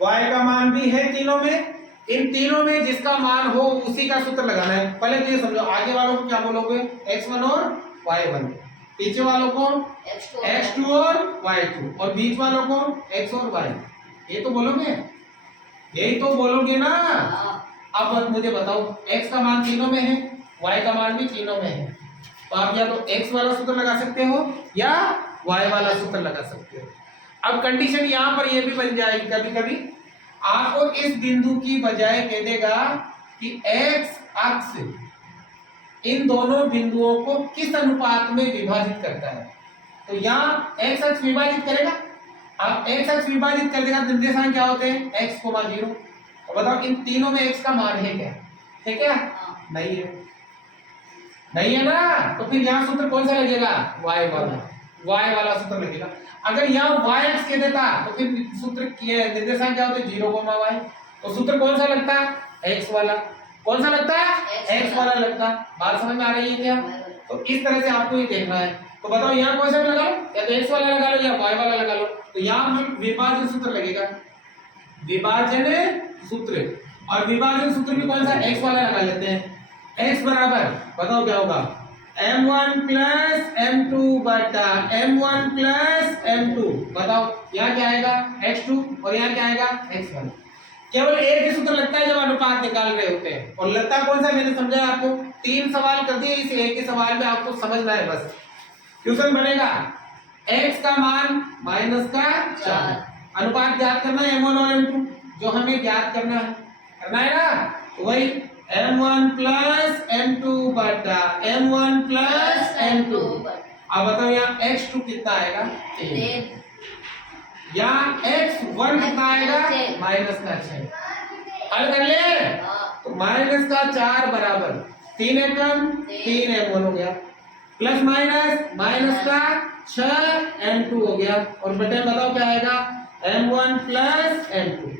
y का मान भी है तीनों में, इन तीनों में जिसका मान हो उसी का सूत्र लगाना है। पहले तो ये समझो, आगे वालों को क्या बोलोगे, x1 और y1, पीछे वालों को x2 और y2, और बीच वालों को x और y। ये तो बोलोगे, यही तो बोलोगे ना। अब मुझे बताओ, x का मान तीनों में है, y का मान भी तीनों में है, तो आप या तो x वाला सूत्र लगा सकते हो या y वाला सूत्र लगा सकते हो। अब कंडीशन यहां पर ये भी बन जाएगी, कभी कभी आपको इस बिंदु की बजाय कह देगा कि x अक्ष इन दोनों बिंदुओं को किस अनुपात में विभाजित करता है। तो यहाँ x अक्ष विभाजित करेगा, अब x अक्ष विभाजित कर देगा, निर्देशांक क्या होते हैं, x, 0। तो बताओ इन तीनों में x का मान है क्या, है क्या? नहीं है, नहीं है ना। तो फिर यहाँ सूत्र कौन सा लगेगा, y वाला सूत्र लगेगा। अगर यहाँ y अक्ष कह देता तो फिर सूत्र निर्देशांक क्या होते, 0, y। तो सूत्र कौन सा लगता, x वाला। कौन सा लगता है, x वाला लगता। बात समझ में आ रही है क्या? तो इस तरह से आपको ये देखना है। तो बताओ यहाँ कौन सा लगा लो, या तो x वाला लगा लो या y वाला लगा लो। तो यहाँ हम विभाजन सूत्र लगेगा, विभाजन सूत्र, और विभाजन सूत्र भी कौन सा, x वाला लगा लेते हैं। x बराबर बताओ क्या होगा, m1 प्लस m2 बटा m1 प्लस m2। बताओ यहाँ क्या आएगा, x2, और यहाँ क्या आएगा, x1। केवल एक ही सूत्र लगता है जब अनुपात निकाल रहे होते हैं, और लगता कौन सा, मैंने समझा आपको, 3 सवाल कर दिए, इस एक ही सवाल में आपको समझना है बस। क्वेश्चन बनेगा x का मान -4, अनुपात ज्ञात करना है m1 और m2, जो हमें ज्ञात करना है ना। तो वही m1 प्लस m2 बटा m1 प्लस m2। अब बताओ यहाँ x2 कितना आएगा, 3। यहाँ x1 कितना आएगा, -6। हल कर ले, तो -4 बराबर 3 m1 3 m1 हो गया, प्लस माइनस -6 m2 हो गया, और बटे बताओ क्या आएगा, m1 प्लस m2।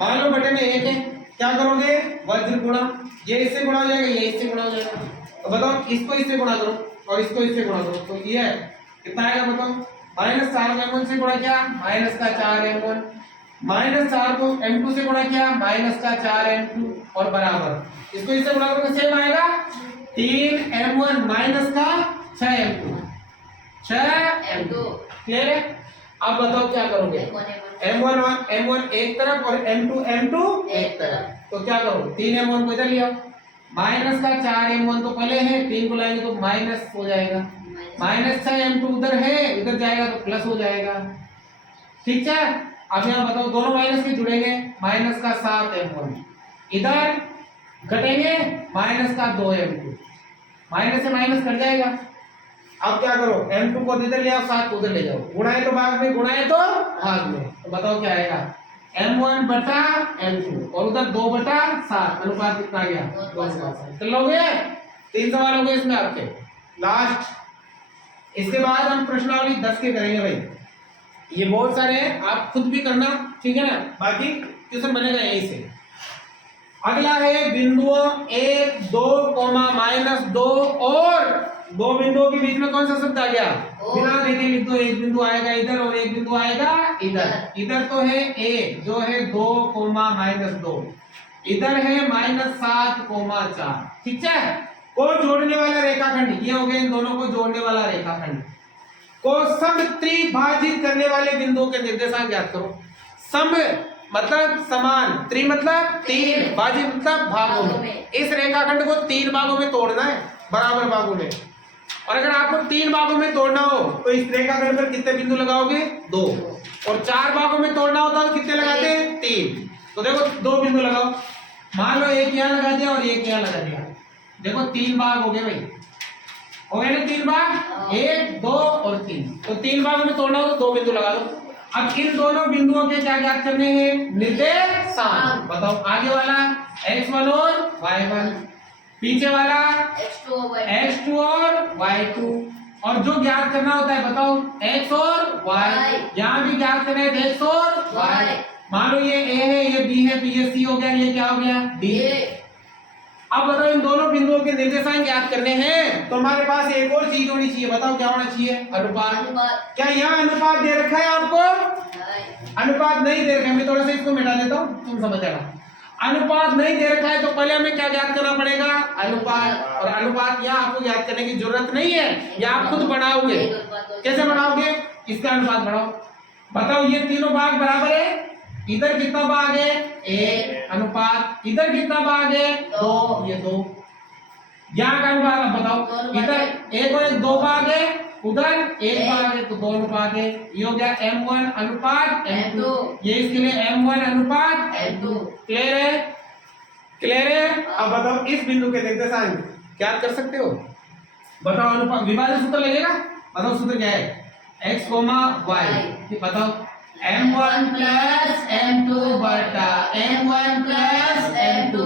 मान लो बटे में 1 है, क्या करोगे, वज्र गुणा, ये इससे गुणा हो जाएगा, ये इससे गुणा हो जाएगा। तो बताओ इसको इससे गुणा करो और इसको इससे गुणा करो, तो ये कितना आएगा बताओ, -4 m1 से गुणा किया, -4 m1, -4 को m2 से गुणा किया, -4 m2, और बराबर इसको इससे गुणा करो, सेम आएगा 3 m1 -6 m2, 6 m2। क्लियर है? अब बताओ क्या करोगे, m1 एक तरफ और m2 एक तरफ। तो क्या करो, 3 m1 को इधर लिया, -4 m1 तो पहले है, 3 को लाएंगे तो माइनस हो जाएगा, -6 m2 उधर है, उधर जाएगा तो प्लस हो जाएगा। ठीक है? अब यहाँ बताओ दोनों माइनस के जुड़ेंगे, -7 m1 इधर घटेंगे, -2 m2, माइनस से माइनस कट जाएगा। अब क्या करो, m2 को इधर ले आओ, 7 को उधर ले जाओ, गुणाए तो भाग में, गुणाए तो भाग में। तो बताओ क्या आएगा, m1 बटा m2, और उधर 2 बटा 7, अनुपात कितना गया, 2:7। चल लोगे, 3 सवाल हो गए इसमें आपके लास्ट। इसके बाद हम प्रश्नावली 10 के करेंगे भाई, ये बहुत सारे हैं, आप खुद भी करना, ठीक है ना, बाकी क्वेश्चन बनेगा यहीं से। अगला है बिंदुओं 1, 2, -2, और 2 बिंदुओं के बीच में कौन सा शब्द आ गया, बिना देखे लिख दो, एक बिंदु आएगा इधर और एक बिंदु आएगा इधर। इधर तो है a जो है 2, -2, इधर है -7, 4। ठीक है? को जोड़ने वाला रेखाखंड, ये हो गया इन दोनों को जोड़ने वाला रेखाखंड, को सम त्रिभाजित करने वाले बिंदुओं के निर्देशांक ज्ञात करो। सम मतलब समान, त्रि मतलब 3, भाजित मतलब भागों में। इस रेखाखंड को 3 भागों में तोड़ना है, बराबर भागों में। और अगर आपको 3 भागों में तोड़ना हो तो इस रेखाखंड पर कितने बिंदु लगाओगे, 2, और 4 भागों में तोड़ना होता है तो कितने लगाते हैं, 3। तो देखो 2 बिंदु लगाओ, मान लो एक यहाँ लगा दिया और एक यहाँ लगा दिया, देखो 3 भाग हो गए भाई, हो गए ना 3 भाग, 1, 2 और 3। तो 3 भागों में तोड़ना हो तो 2 बिंदु लगा दो। अब इन दोनों बिंदुओं के क्या ज्ञात करने हैं, निर्देशांक। बताओ आगे वाला x1 और y1, पीछे वाला x2 y2 x2 और y2, और जो ज्ञात करना होता है बताओ x और y, यहाँ भी ज्ञात करना है x और y। मान लो ये a है, ये b है, तो ये c हो गया, ये क्या हो गया d। अब बताओ इन दोनों बिंदुओं के निर्देशांक ज्ञात करने हैं, तो हमारे पास एक और चीज होनी चाहिए, बताओ क्या होना चाहिए, अनुपात। क्या यहाँ अनुपात दे रखा है आपको? अनुपात नहीं दे रखा है, मैं थोड़ा सा इसको मिटा देता हूँ, तुम समझ जाना। अनुपात नहीं दे रखा है तो पहले हमें क्या ज्ञात करना पड़ेगा, अनुपात। और अनुपात यहाँ आपको ज्ञात करने की जरूरत नहीं है, या आप खुद बनाओगे। कैसे बनाओगे? इसका अनुपात बनाओ। बताओ ये तीनों भाग बराबर है, इधर कितना भाग है, एक, अनुपात इधर कितना भाग है, दो, ये दो। यहाँ का अनुपात आप बताओ, इधर एक और एक दो भाग है, उधर एक भाग है, तो दो अनुपात है। ये हो गया m1 अनुपात m2, ये इसके लिए m1 अनुपात m2। क्लियर है? क्लियर है? अब बताओ इस बिंदु के निर्देशांक क्या कर सकते हो? बताओ अनुपात विभाजन सूत्र लगेगा, बताओ सूत्र क्या है, x, y। बताओ m1 प्लस m2 बटा m1 प्लस m2,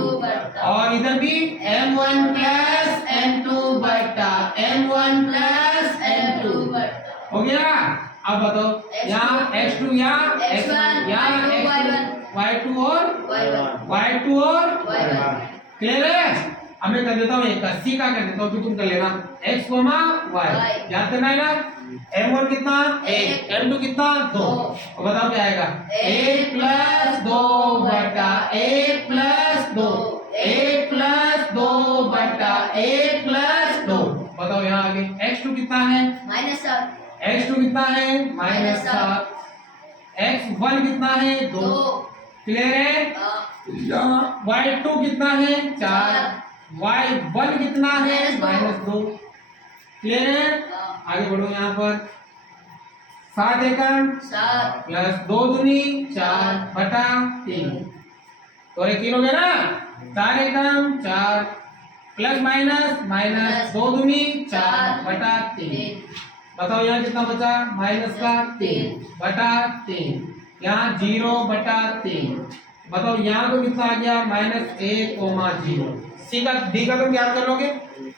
और इधर भी m1 प्लस m2 बटा m1 प्लस m2 हो गया। अब बताओ यहाँ x2 यहाँ x1 यहाँ x2 y2 और y1। क्लियर है? अब मैं कर देता हूँ एक का सी का कर देता हूँ, फिर तुम कर लेना x, y। याद करना है ना, m1 कितना 1, m2 कितना 2। अब बताओ क्या आएगा, 1 प्लस 2 बटा 1 प्लस 2, 1 प्लस 2 बटा 1 प्लस 2। बताओ यहाँ आगे x2 कितना है, -7, x2 कितना है -7, x1 कितना है 2। क्लियर है? y2 कितना है 4, y1 कितना है -2। क्लियर है? आगे बढ़ो यहाँ पर 7 एकम 7 प्लस 2 दूनी 4 बटा 3, तो ये 3 हो गया ना, 4 एकम 4 प्लस माइनस 2 दूनी 4 बटा 3। बताओ यहाँ कितना बचा, माइनस का 3 बटा 3, यहाँ 0 बटा 3। बताओ यहाँ तो कितना आ गया, -1, 0। सी का डी का तुम याद कर लोगे,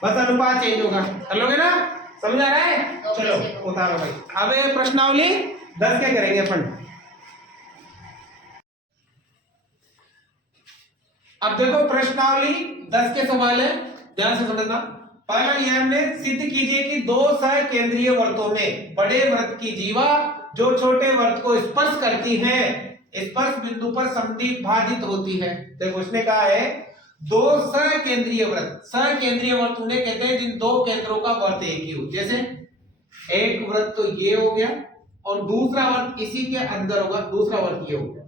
बस अनुपात चेंज होगा, कर लोगे ना, समझ आ रहा है? चलो उतारो भाई। अब प्रश्नावली 10 क्या करेंगे अपन। अब देखो प्रश्नावली 10 के सवाल है, ध्यान से समझना। पहला ये हमने सिद्ध कीजिए कि दो सकेंद्रीय वृत्तों में बड़े वृत्त की जीवा जो छोटे वृत्त को स्पर्श करती है, स्पर्श बिंदु पर समद्विभाजित होती है। देखो उसने कहा है दो सकेंद्रीय वृत्त, सकेंद्रीय वृत्त उन्हें कहते हैं जिन दो केंद्रों का वृत्त एक ही हो। जैसे एक वृत्त तो ये हो गया और दूसरा वृत्त इसी के अंदर होगा, दूसरा वृत्त ये हो गया,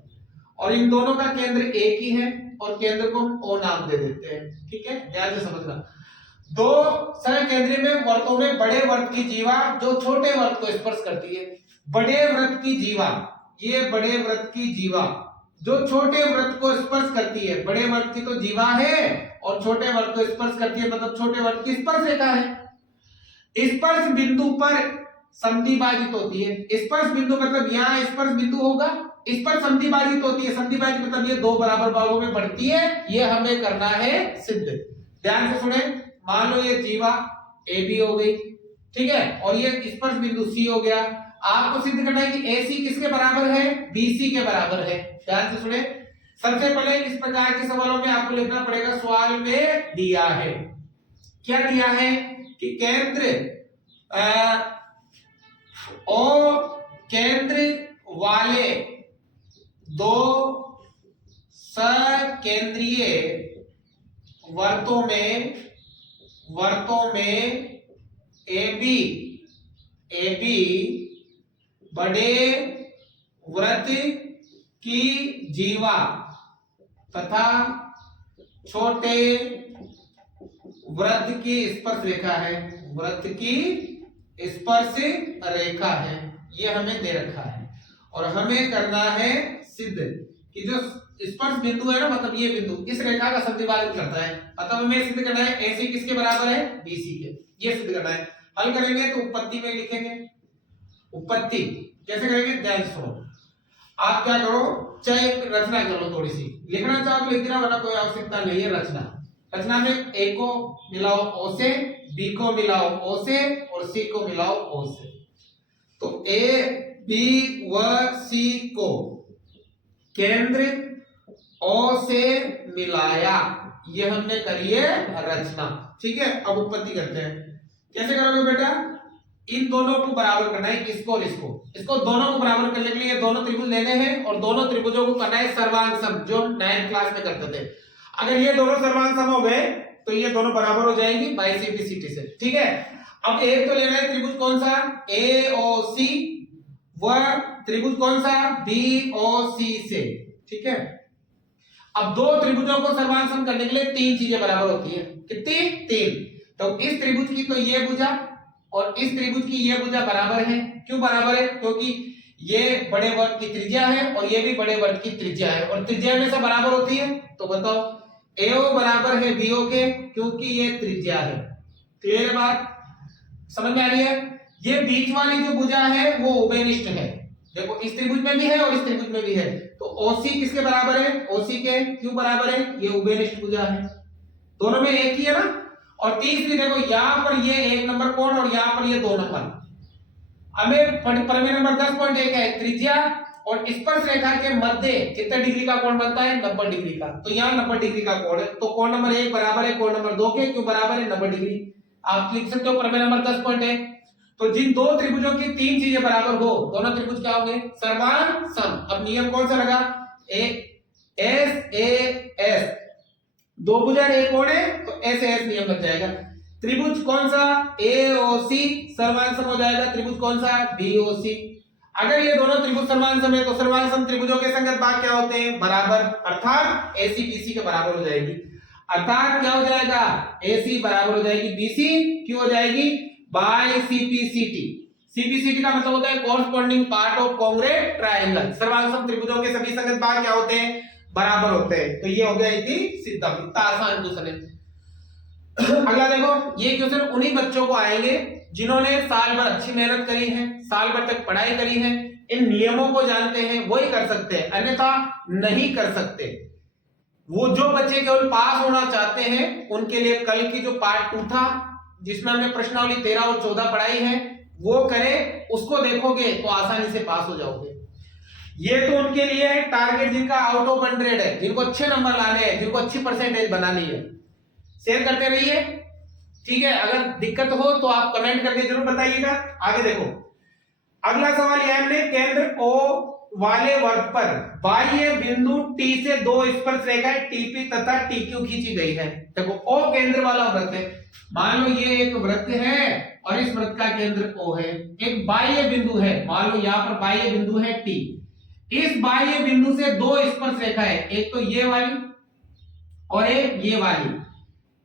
और इन दोनों का केंद्र एक ही है और केंद्र को हम O नाम दे देते हैं। ठीक है, ध्यान से समझना। दो सकेंद्रीय में वृत्तों में बड़े वृत्त की जीवा जो छोटे वृत्त को स्पर्श करती है, बड़े वृत्त की जीवा, ये बड़े वृत्त की जीवा जो छोटे वृत्त को स्पर्श करती है, बड़े वृत्त की तो जीवा है और छोटे वृत्त को स्पर्श करती है, मतलब छोटे वृत्त की स्पर्श रेखा है। स्पर्श बिंदु पर समद्विभाजित होती है। स्पर्श बिंदु मतलब यहाँ स्पर्श बिंदु होगा, इस पर समद्विभाजित होती है। समद्विभाजित मतलब ये दो बराबर भागों में बढ़ती है, ये हमें करना है सिद्ध। ध्यान से सुने, मान लो ये जीवा ए बी हो गई, ठीक है, और ये स्पर्श बिंदु सी हो गया। आपको सिद्ध करना है कि AC किसके बराबर है, BC के बराबर है। ध्यान से सुने, सबसे पहले इस प्रकार के सवालों में आपको लिखना पड़ेगा, सवाल में दिया है, क्या दिया है कि केंद्र ओ केंद्र वाले दो सकेंद्रीय वृत्तों में AB बड़े वृत्त की जीवा तथा छोटे वृत्त की स्पर्श रेखा है, वृत्त की स्पर्श रेखा है, ये हमें दे रखा है और हमें करना है सिद्ध कि जो स्पर्श बिंदु है ना, मतलब ये बिंदु इस रेखा का समद्विभाजन करता है, मतलब हमें सिद्ध करना है AC किसके बराबर है, BC के, ये सिद्ध करना है। हल करेंगे तो उत्पत्ति में लिखेंगे, उत्पत्ति कैसे करेंगे, ध्यान से सुनो। आप क्या करो, चाहे रचना कर लो, थोड़ी सी लिखना चाहो तो लिख देना, वरना कोई आवश्यकता नहीं है। रचना रचना में ए को मिलाओ ओ से, बी को मिलाओ ओ से और सी को मिलाओ ओ से। तो ए बी व सी को केंद्र ओ से मिलाया, ये हमने करी है रचना। ठीक है, अब उत्पत्ति करते हैं। कैसे करोगे बेटा? इन दोनों को बराबर करना है, इसको और इसको दोनों को बराबर करने के लिए दोनों त्रिभुज लेने हैं और दोनों त्रिभुजों को करना है सर्वांग सम, जो 9th क्लास में करते थे। अगर ये दोनों सर्वांग सम हो गए तो ये दोनों बराबर हो जाएंगी बाई सीपीसीटी से। ठीक है, अब एक तो लेना है त्रिभुज कौन सा? एओसी, व त्रिभुज कौन सा? बीओसी से। ठीक है, अब दो त्रिभुजों को सर्वांग सम करने के लिए तीन चीजें बराबर होती है। कितनी? तीन। तो इस त्रिभुज की तो ये भुजा और इस त्रिभुज की ये भुजा बराबर है। क्यों बराबर है? क्योंकि ये बड़े वर्ग की त्रिज्या है और ये भी बड़े वर्ग की त्रिज्या है और त्रिज्या में से बराबर होती है। तो बताओ, एओ बराबर है बीओ के, क्योंकि ये त्रिज्या है। क्लियर बात? समझ में आ रही है? ये बीच वाली जो भुजा है वो उभयनिष्ठ है। देखो, इस त्रिभुज में भी है और इस त्रिभुज में भी है। तो ओसी किसके बराबर है? ओसी के। क्यों बराबर है? ये उभयनिष्ठ भुजा है, दोनों में एक ही है ना। और तीसरी देखो, यहां पर ये 1 नंबर कोण और यहां पर ये 2 नंबर। हमें प्रमेय नंबर 10.1 है, त्रिज्या और स्पर्श रेखा के मध्य कितने डिग्री का कोण बनता है? 90 डिग्री का। तो यहाँ 90 डिग्री का कोण है, तो कोण नंबर 1 बराबर है कोण नंबर 2 के। क्यों बराबर है? 90 डिग्री। आप लिख सकते हो प्रमेय नंबर 10.1। तो जिन दो त्रिभुजों की तीन चीजें बराबर हो, दोनों त्रिभुज क्या होंगे? सर्वांग सम। अब नियम कौन सा लगा? एस ए एस, दो भुजा एक कोण है तो एस ए एस नियम लग जाएगा। त्रिभुज कौन सा? एओसी सर्वांग सम हो जाएगा। त्रिभुज कौन सा? बीओसी। अगर ये दोनों त्रिभुज सर्वांग सम है तो सर्वांग सम त्रिभुजों के संगत भाग क्या होते हैं? बराबर, अर्थात एसी बीसी के बराबर हो जाएगी। अर्थात क्या हो जाएगा? एसी बराबर हो जाएगी बीसी। क्यों हो जाएगी? Bye CPCT. सीपीसीटी का मतलब होता है corresponding part of congruent triangle. सर्वांग सम त्रिभुजों के सभी संगत भाग क्या होते हैं? बराबर होते हैं। तो ये हो गया इति सिद्धम। इतना आसान क्वेश्चन है। अगला देखो, ये क्वेश्चन उन्हीं बच्चों को आएंगे जिन्होंने साल भर अच्छी मेहनत करी है, साल भर तक पढ़ाई करी है, इन नियमों को जानते हैं, वही कर सकते हैं, अन्यथा नहीं कर सकते। वो जो बच्चे केवल पास होना चाहते हैं उनके लिए कल की जो पार्ट 2 था जिसमें हमने प्रश्नावली 13 और 14 पढ़ाई है, वो करें, उसको देखोगे तो आसानी से पास हो जाओगे। ये तो उनके लिए है टारगेट जिनका आउट ऑफ 100 है, जिनको अच्छे नंबर लाने हैं, जिनको अच्छी परसेंटेज बनानी है। शेयर करते रहिए। ठीक है, अगर दिक्कत हो तो आप कमेंट करके जरूर बताइएगा। आगे देखो, अगला सवाल यह हमने केंद्र O वाले वर्ग पर बाह्य बिंदु T से दो स्पर्श रेखाएं TP तथा TQ खींची गई है। देखो, O केंद्र वाला वृत्त है। मान लो ये एक वृत्त है और इस वृत्त का केंद्र O है। एक बाह्य बिंदु है, मान लो यहाँ पर बाह्य बिंदु है T। इस बाह्य बिंदु से दो स्पर्श रेखाएं, एक तो ये वाली और एक ये वाली,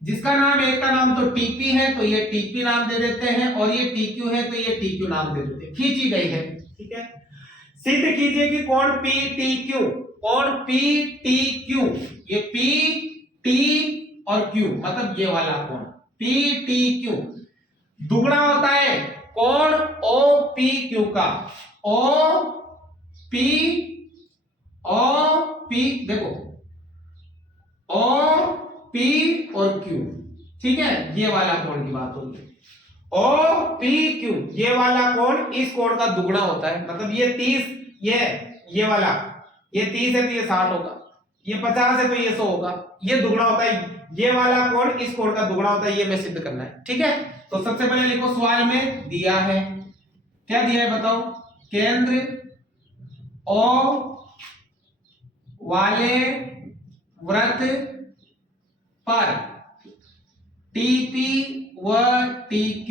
जिसका नाम, एक का नाम तो TP है तो ये TP नाम दे देते हैं और ये TQ है तो ये TQ नाम दे देते हैं। खींची गई है। ठीक है, सिद्ध कीजिए कि कोण PTQ, कोण PTQ, ये P T और Q मतलब ये वाला कोण PTQ दुगना होता है कोण OPQ का। OP देखो OP और Q। ठीक है, ये वाला कोण की बात होगी। OPQ ये वाला कोण इस कोण का दुगना होता है, मतलब ये 30, ये वाला ये 30 है तो ये 60 होगा, ये 50 है तो ये 100 होगा, ये दुगना होता है। ये वाला कोण इस कोण का दुगना होता है, ये मैं सिद्ध करना है। ठीक है, तो सबसे पहले लिखो, सवाल में दिया है, क्या दिया है बताओ? केंद्र O वाले वृत्त पर TP व TQ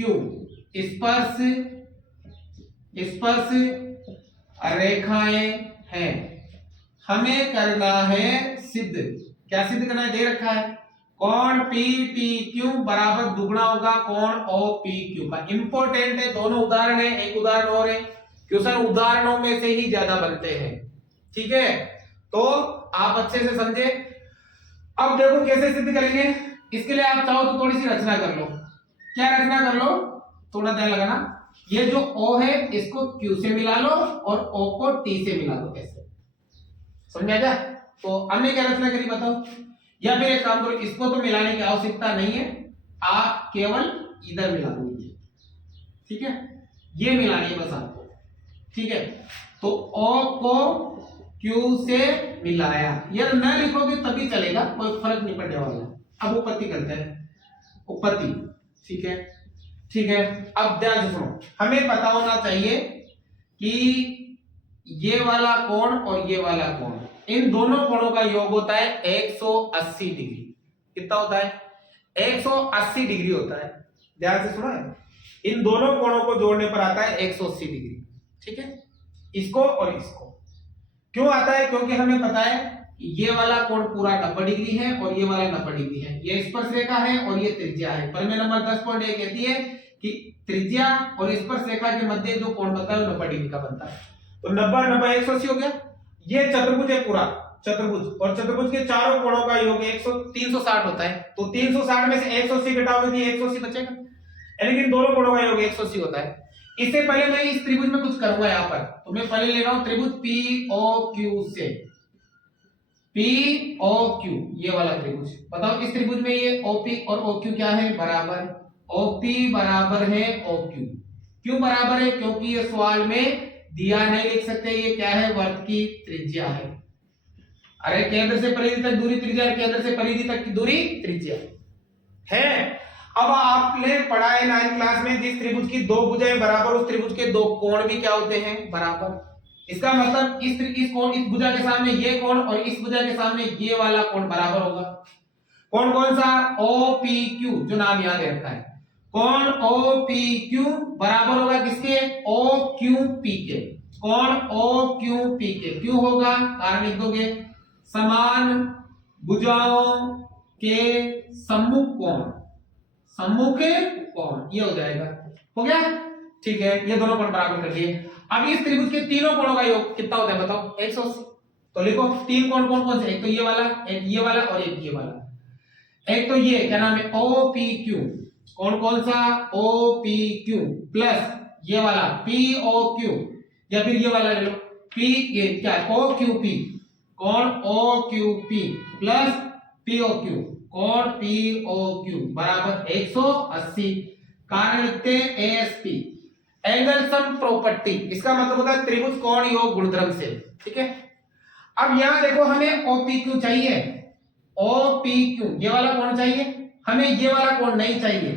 स्पर्श रेखाएं हैं। हमें करना है सिद्ध। क्या सिद्ध करना है? दे रखा है कोण PTQ बराबर दुगना होगा कोण OPQ का। इंपॉर्टेंट है, दोनों उदाहरण है, एक उदाहरण और है। क्वेश्चन उदाहरणों में से ही ज्यादा बनते हैं। ठीक है, तो आप अच्छे से समझे। अब देखो कैसे सिद्ध करेंगे। इसके लिए आप चाहो तो थोड़ी सी रचना कर लो। क्या रचना कर लो? थोड़ा ध्यान लगाना। ये जो O है इसको Q से मिला लो और O को T से मिला दो। कैसे समझ में आया? तो हमने क्या रचना करी बताओ? या फिर एक काम करो, इसको तो मिलाने की आवश्यकता नहीं है, आप केवल इधर मिला दीजिए, ठीक है, ये मिलानी है बस आपको, ठीक है। तो O को Q से मिलाया, यार न लिखोगे तभी चलेगा, कोई फर्क नहीं पड़ने वाला। अब उपपत्ति करते हैं, उपपत्ति, ठीक है, ठीक है। अब ध्यान से सुनो, हमें पता होना चाहिए कि ये वाला कोण और ये वाला कोण, इन दोनों कोणों का योग होता है 180 डिग्री। कितना होता है? 180 डिग्री होता है। ध्यान से सुनो, इन दोनों कोणों को जोड़ने पर आता है 180 डिग्री, ठीक है। इसको और इसको क्यों आता है? क्योंकि हमें पता है ये वाला कोण पूरा 90 डिग्री है और ये वाला 90 डिग्री है, ये स्पर्श रेखा है और ये त्रिज्या है। प्रमेय नंबर 10.1 कहती है कि त्रिज्या और स्पर्श रेखा के मध्य जो कोण बनता है वो 90 डिग्री का बनता है। तो 90 90 180 हो गया। ये चतुर्भुज है पूरा चतुर्भुज, और चतुर्भुज के चारों कोणों का योग 360 होता है। तो 360 में से 180 घटाओगे तो 180 बचेगा, लेकिन दोनों कोणों का योग 180 होता है। इससे पहले मैं इस त्रिभुज में कुछ करूंगा यहाँ पर, तो मैं पहले ले रहा हूं त्रिभुज POQ से, POQ ये वाला त्रिभुज। बताओ इस त्रिभुज में ये OP और OQ क्या है? बराबर। OP बराबर है OQ। क्यों बराबर है? क्योंकि ये सवाल में दिया नहीं लिख सकते, ये क्या है? वर्त की त्रिज्या है। अरे केंद्र से परिधि तक दूरी त्रिज्या, केंद्र से परिधि तक की दूरी त्रिज्या है। अब आपने पढ़ा है 9th क्लास में, जिस त्रिभुज की दो भुजाएं बराबर, उस त्रिभुज के दो कोण भी क्या होते हैं? बराबर। इसका मतलब इस कोण, इस भुजा के सामने ये कोण और इस भुजा के सामने ये वाला कोण बराबर होगा। कोण कौन सा? OPQ, जो नाम याद रखा है। कोण OPQ बराबर होगा किसके? OQP के। कोण OQP के क्यों होगा? कारण लिख दोगे, समान भुजाओं के सम्मुख कोण, सम्मुख कोण, ये हो जाएगा। हो गया? ठीक है, ये दोनों कोण बराबर कर दिए। अब इस त्रिभुज के तीनों कोणों का योग कितना होता है बताओ? 180। तो लिखो तीन कोण कौन कौन से? एक तो ये वाला, एक ये वाला और एक ये वाला। एक तो ये क्या नाम है? OPQ। कौन कौन सा? OPQ प्लस ये वाला POQ, या फिर ये वाला ले लो P, ये क्या? OQP। कौन? OQP प्लस POQ, कौन? POQ बराबर 180। कारण लिखते हैं ASP, एंगल सम प्रॉपर्टी। इसका मतलब होता है त्रिभुज कोण योग गुणधर्म से, ठीक है। अब यहां देखो, हमें OPQ चाहिए, OPQ ये वाला कोण चाहिए, हमें ये वाला कोण नहीं चाहिए,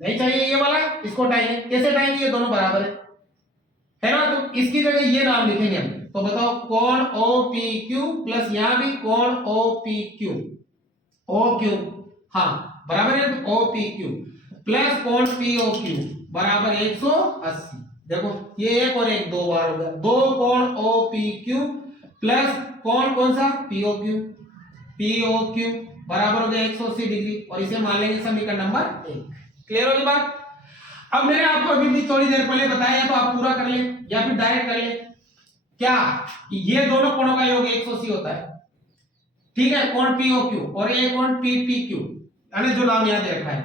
नहीं चाहिए ये वाला, इसको हटाएंगे। कैसे हटाएंगे? ये दोनों बराबर है ना, तो इसकी जगह ये नाम लिखेंगे हम। तो बताओ, कोण OPQ प्लस यहां भी कोण OPQ, OQ, हाँ बराबर है, तो OPQ प्लस कोण POQ बराबर 180। देखो ये एक और एक दो बार हो गया, दो कोण OPQ प्लस कोण कौन सा? POQ, POQ बराबर हो गया 180 डिग्री, और इसे मान लेंगे समीकरण नंबर 1। क्लियर होगी बात? अब मैंने आपको अभी भी थोड़ी देर पहले बताया, तो आप पूरा कर ले या फिर डायरेक्ट कर ले, क्या कि ये दोनों कोणों का योग 180 होता है, ठीक है। कोण POQ और ये कोण PTQ, यानी जो नाम याद रखा है,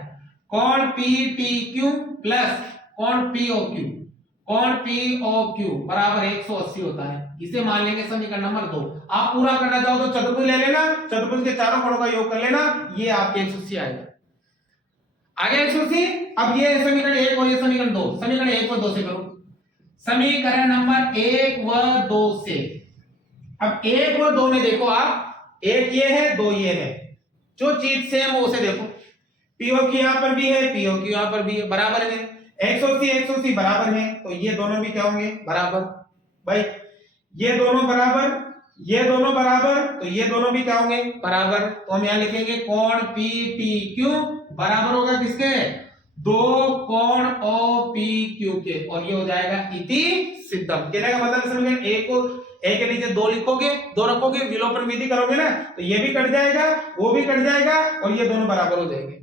कोण PTQ प्लस कोण POQ, कोण POQ बराबर 180 होता है। इसे मान लेंगे समीकरण नंबर 2। आप पूरा करना चाहो तो चतुर्भुज ले लेना, चतुर्भुज के चारों कोणों का योग कर लेना, ये आपके 180 आएगा। आगे 180। अब ये समीकरण 1 और ये समीकरण 2, समीकरण 1 और 2 से करो, समीकरण नंबर 1 व 2 से। अब 1 व 2 में देखो आप, एक ये है, दो ये है, जो चीज सेम हो उसे देखो। POQ यहां पर भी है, POQ यहां पर भी है, बराबर है। 180 180 बराबर है, तो ये दोनों भी क्या होंगे? बराबर। भाई ये दोनों बराबर, ये दोनों बराबर, तो ये दोनों भी क्या होंगे? बराबर। तो हम यहां लिखेंगे कोण PTQ बराबर होगा किसके? दो कोण OPQ के, और ये हो जाएगा इति सिद्धम। कहने का मतलब समीकरण 1 को एक के नीचे दो लिखोगे, दो रखोगे, विलोपन विधि करोगे ना, तो ये भी कट जाएगा, वो भी कट जाएगा, और ये दोनों बराबर हो जाएंगे,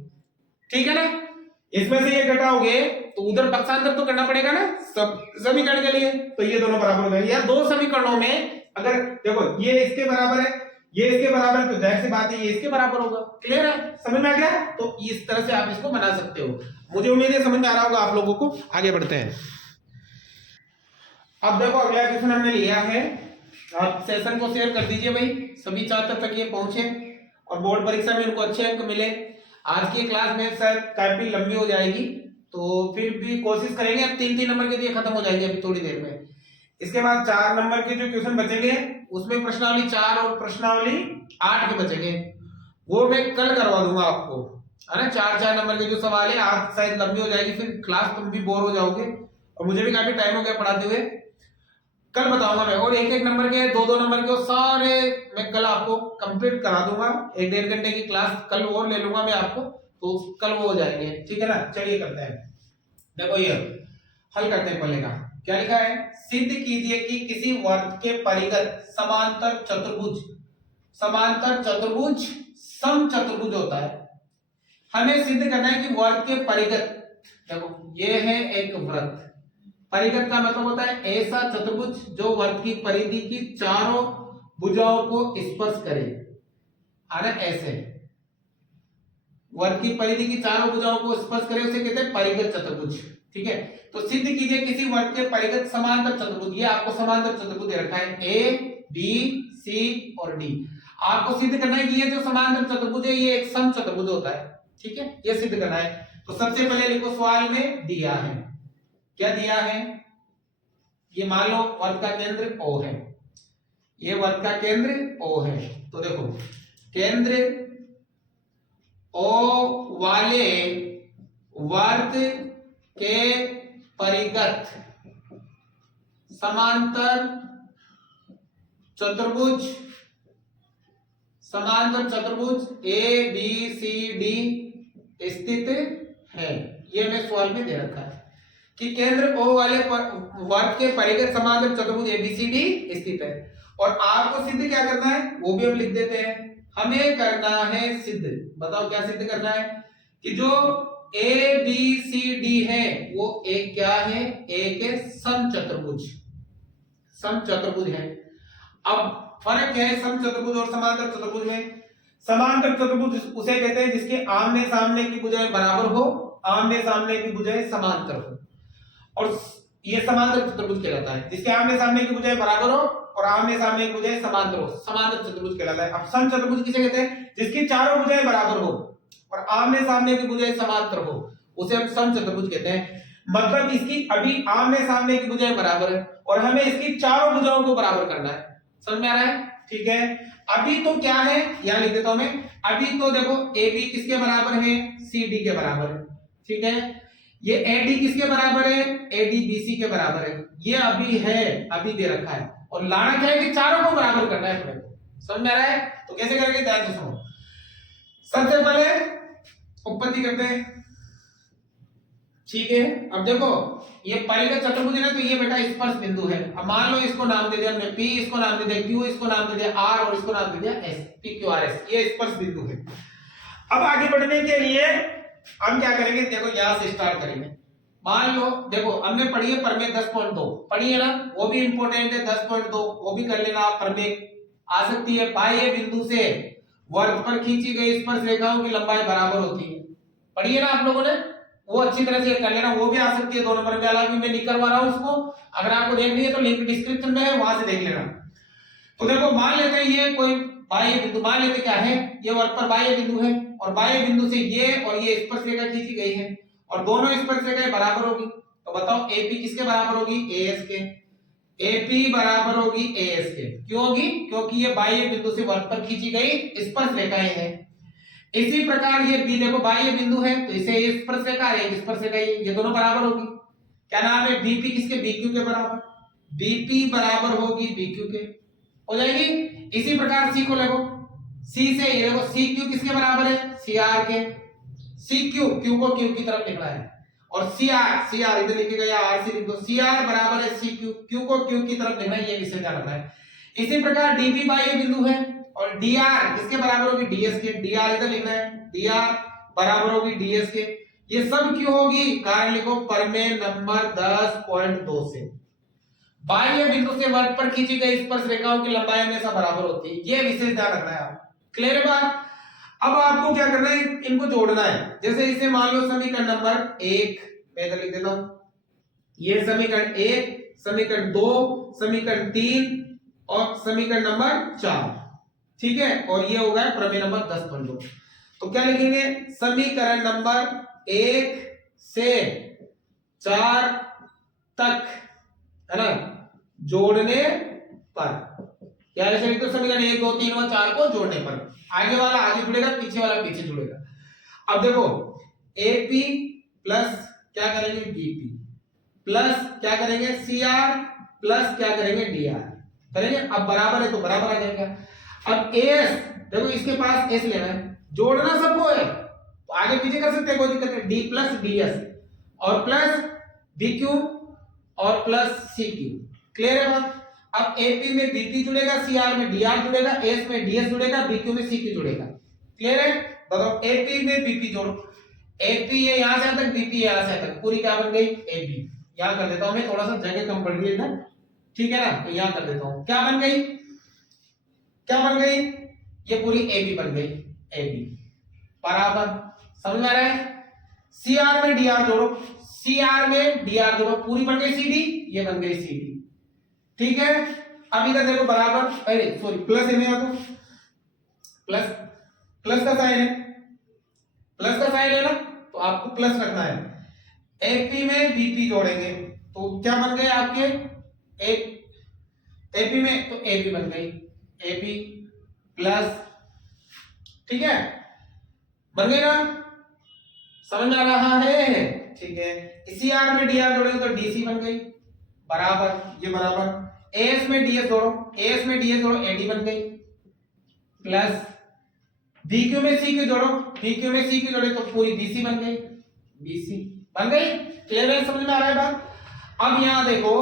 ठीक है ना। इसमें से ये घटाओगे तो उधर पक्षांतर तो करना पड़ेगा ना सब समीकरण के लिए, तो ये दोनों बराबर हो जाएंगे। या दो समीकरणों में अगर देखो ये इसके बराबर है, ये इसके बराबर है, तो जाहिर सी बात है ये इसके बराबर होगा। क्लियर है? समझ में आ गया? तो इस तरह से आप इसको बना सकते हो। मुझे उम्मीद है समझ में आ रहा होगा आप लोगों को। आगे बढ़ते हैं। अब देखो अगला क्वेश्चन हमने लिया है, आप सेशन को शेयर कर दीजिए भाई, सभी छात्र तक ये पहुंचे, और बोर्ड परीक्षा में उनको अच्छे अंक मिले। आज की क्लास में सर काफी लंबी हो जाएगी, तो फिर भी कोशिश करेंगे। अब 3-3 नंबर के दिए खत्म हो जाएंगे अभी थोड़ी देर में। इसके बाद 4 नंबर के जो क्वेश्चन बचेंगे उसमें प्रश्नावली 4 और प्रश्नावली 8 के बचेंगे, वो मैं कल करवा दूंगा आपको, है ना। 4-4 नंबर के जो सवाल है, आज शायद लंबी हो जाएगी, फिर क्लास तुम भी बोर हो जाओगे और मुझे भी काफी टाइम हो गया पढ़ाते हुए। कल बताऊंगा मैं, और 1-1 नंबर के 2-2 नंबर के सारे मैं कल आपको कंप्लीट करा दूंगा। 1-1.5 घंटे की क्लास कल और ले लूंगा मैं आपको, तो कल वो हो जाएंगे, ठीक है ना। चलिए करते हैं, देखो ये हल करते हैं। पहले का क्या लिखा है, सिद्ध कीजिए कि किसी वर्ग के परिगत समांतर चतुर्भुज समचतुर्भुज होता है। हमें सिद्ध करना है कि वर्ग के परिगत, देखो ये है एक वृत्त, परिगत का मतलब होता है ऐसा चतुर्भुज जो वर्ग की परिधि की चारों भुजाओं को स्पर्श करे, है ना। ऐसे वर्ग की परिधि की चारों भुजाओं को स्पर्श करे उसे कहते हैं परिगत चतुर्भुज, ठीक है। तो सिद्ध कीजिए किसी वर्ग के परिगत समांतर चतुर्भुज, ये आपको समांतर चतुर्भुज दे रखा है ए बी सी और डी। आपको सिद्ध करना है कि ये जो समांतर चतुर्भुज है ये एक समचतुर्भुज होता है, ठीक है, ये सिद्ध करना है। तो सबसे पहले लिखो, सवाल में दिया है, क्या दिया है, ये मान लो वर्ग का केंद्र O है, ये वर्ग का केंद्र O है। तो देखो केंद्र O वाले वर्ग के परिगत समांतर चतुर्भुज ए बी सी डी स्थित है। ये मैं सवाल में दे रखा है कि केंद्र O वाले वर्ग के परिगत समांतर चतुर्भुज ABCD स्थित है। और आपको सिद्ध क्या करना है वो भी हम लिख देते हैं। हमें करना है सिद्ध, बताओ क्या सिद्ध करना है, कि जो ABCD है वो एक क्या है, एक समचतुर्भुज है। अब फर्क क्या है समचतुर्भुज और समांतर चतुर्भुज में। समांतर चतुर्भुज उसे कहते हैं जिसके आमने सामने की भुजाएं बराबर हो, आमने सामने की भुजाएं समांतर हो, और ये समांतर चतुर्भुज कहलाता है। जिसके आमने सामने की भुजाएं बराबर हो और आमने सामने की भुजाएं समांतर हो, समांतर चतुर्भुज कहलाता है। अब समचतुर्भुज किसे कहते हैं, जिसकी चारों भुजाएं बराबर हो और आमने सामने की भुजाएं समांतर हो, उसे हम समचतुर्भुज कहते हैं। मतलब इसकी अभी आमने सामने की भुजाएं बराबर है और हमें इसकी चारों भुजाओं को बराबर करना है। समझ में आ रहा है, ठीक है। अभी तो क्या है, यहां लिख देता हूं मैं। अभी तो देखो AB किसके बराबर है, CD के बराबर है, ठीक है। ये AD किसके बराबर है, AD BC के बराबर है। ये अभी है, अभी दे रखा है, और लाना क्या है कि चारों को बराबर करना है अपने को। समझ में आ रहा है, तो कैसे करेंगे ध्यान से सुनो। सबसे पहले उत्पत्ति करते हैं, ठीक है। अब देखो ये परिगत चतुर्भुज है ना, तो ये बेटा स्पर्श बिंदु है। अब मान लो इसको नाम दे दिया हमने P, इसको नाम दे दिया Q, इसको नाम दे दिया R और इसको नाम दे दिया S, PQRS, ये स्पर्श बिंदु है। अब आगे बढ़ने के लिए हम क्या करेंगे, देखो यहां से स्टार्ट करेंगे। मान लो देखो हमने पढ़ी है प्रमेय 10.2 पढ़ी है ना, वो भी इंपॉर्टेंट है 10.2, वो भी कर लेना आप। प्रमेय आ सकती है, बाह्य बिंदु से वर्ग पर खींची गई स्पर्श रेखाओं की लंबाई बराबर होती है, पढ़ी है ना आप लोगों ने, वो अच्छी तरह से कर लेना। वो भी आ सकती है 2 नंबर में, हालांकि मैं नहीं करवा रहा हूं उसको, अगर आपको देखनी है तो लिंक डिस्क्रिप्शन में है, वहां से देख लेना। तो देखो मान लेते हैं ये कोई बाह्य बिंदु, मान लेते क्या है, ये वर्ग पर बाह्य बिंदु है और बाह्य बिंदु से ये और ये स्पर्श रेखा खींची गई है और दोनों स्पर्श रेखाएं बराबर होगी। तो बताओ AP किसके बराबर होगी, AS के। AP बराबर होगी AS के, क्यों होगी, क्योंकि ये बाह्य बिंदु से वर्ग पर खींची गई स्पर्श रेखाएं हैं। इसी प्रकार ये B देखो बाह्य बिंदु है, तो इसे ये स्पर्श रेखा है, स्पर्श रेखा ये दोनों बराबर होगी। क्या नाम है, BP किसके, BQ के बराबर, BP बराबर होगी BQ के, हो जाएगी। इसी प्रकार C को देखो, C से ये देखो CQ किसके बराबर है, CR के। CQ, Q को Q की तरफ लिखना है, और CR इधर लिखेगा या R से लिख दो, CR बराबर है CQ, Q को Q की तरफ लिखना है, ये विषय ध्यान रखना है। इसी प्रकार DB बाह्य बिंदु है और DR किसके बराबर होगी, DS के, DR इधर लिखना है, DR बराबर होगी DS के। ये सब क्यों होगी, कारण लिखो प्रमेय नंबर 10.2 से। बाह्य बिंदु से वर्ग पर खींची गई स्पर्श रेखाओं की लंबाई हमेशा बराबर होती है, ये विशेष ध्यान रखना है आप। क्लियर है बात। अब आपको क्या करना है, इनको जोड़ना है। जैसे इसे मान लो समीकरण नंबर 1 मैं इधर लिख देता हूं, ये समीकरण 1, समीकरण 2, समीकरण 3 और समीकरण नंबर 4, ठीक है, और ये होगा प्रमेय नंबर 10.2। तो क्या लिखेंगे, समीकरण नंबर 1 से 4 तक, है ना, जोड़ने पर, या ऐसे लिखते हो समीकरण 1 2 3 और 4 को जोड़ने पर, आगे वाला आगे जुड़ेगा, पीछे वाला पीछे जुड़ेगा। अब देखो AP प्लस क्या करेंगे DP प्लस क्या करेंगे CR प्लस क्या करेंगे DR करेंगे। अब बराबर है तो बराबर आ जाएगा। अब AS देखो इसके पास S लेना है, जोड़ना सबको है तो आगे पीछे कर सकते हैं, कोई दिक्कत नहीं। D प्लस DS और प्लस DQ और प्लस CQ, क्लियर है बात। अब AP में BP जुड़ेगा, CR में DR जुड़ेगा, AS में DS जुड़ेगा, BQ में CQ जुड़ेगा, क्लियर है। बताओ AP में BP जोड़ो, AP ये यहां से तक, BP यहां से तक, पूरी क्या बन गई AB। यहां कर देता हूं मैं, थोड़ा सा जगह कम पड़ गई इधर, ठीक है ना, तो यहां कर देता हूं। क्या बन गई, क्या बन गई, ये पूरी AB बन गई, AB बराबर, समझ में आ रहा है। CR में DR जोड़ो, CR में DR जोड़ो, पूरी बन गई CD, ये बन गई CD, ठीक है। अब इधर देखो बराबर, अरे सॉरी प्लस है मेरा, तो प्लस प्लस का साइन है, प्लस का साइन है ना, तो आपको प्लस रखना है। AP में BP जोड़ेंगे तो क्या बन गए आपके, एक AP में तो AB बन गई, AB प्लस, ठीक है, बन गई ना, समझ में आ रहा है, ठीक है। CR में DR जोड़ेंगे तो DC बन गई, बराबर, ये बराबर। AS में DS जोड़ो, AS में DS जोड़ो, AD बन गई, प्लस BQ में CQ जोड़ो, BQ में CQ जोड़े तो पूरी BC बन गई, BC बन गई, क्लियर है, समझ में आ रहा है बात। अब यहाँ देखो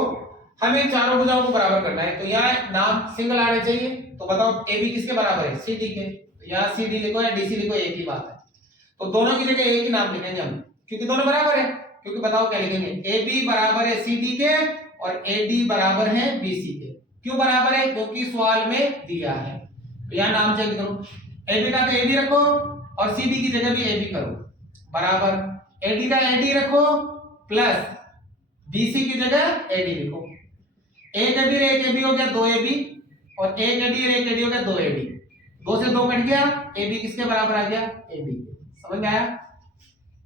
हमें चारों भुजाओं को बराबर करना है, तो यहाँ नाम सिंगल आने चाहिए, तो बताओ AB किसके बराबर है, CD के, तो यहाँ CD लिखो या DC लिखो, एक ही बात है, तो दोनों की जगह एक ही नाम लिखेंगे हम, क्योंकि दोनों बराबर है। क्योंकि बताओ क्या लिखेंगे, AB बराबर है CD के और AD बराबर है BC के। क्यों बराबर है, क्योंकि सवाल में दिया है, तो यहाँ नाम चेंज करो, AB का तो AB रखो और CD की जगह भी AB करो, बराबर, AD का AD रखो प्लस BC की जगह AD लिखो। एक AB एक AB हो गया 2AB, और एक AD एक AD हो गया 2AD, 2 से 2 कट गया, AB किसके बराबर आ गया, AB के, समझ में आया।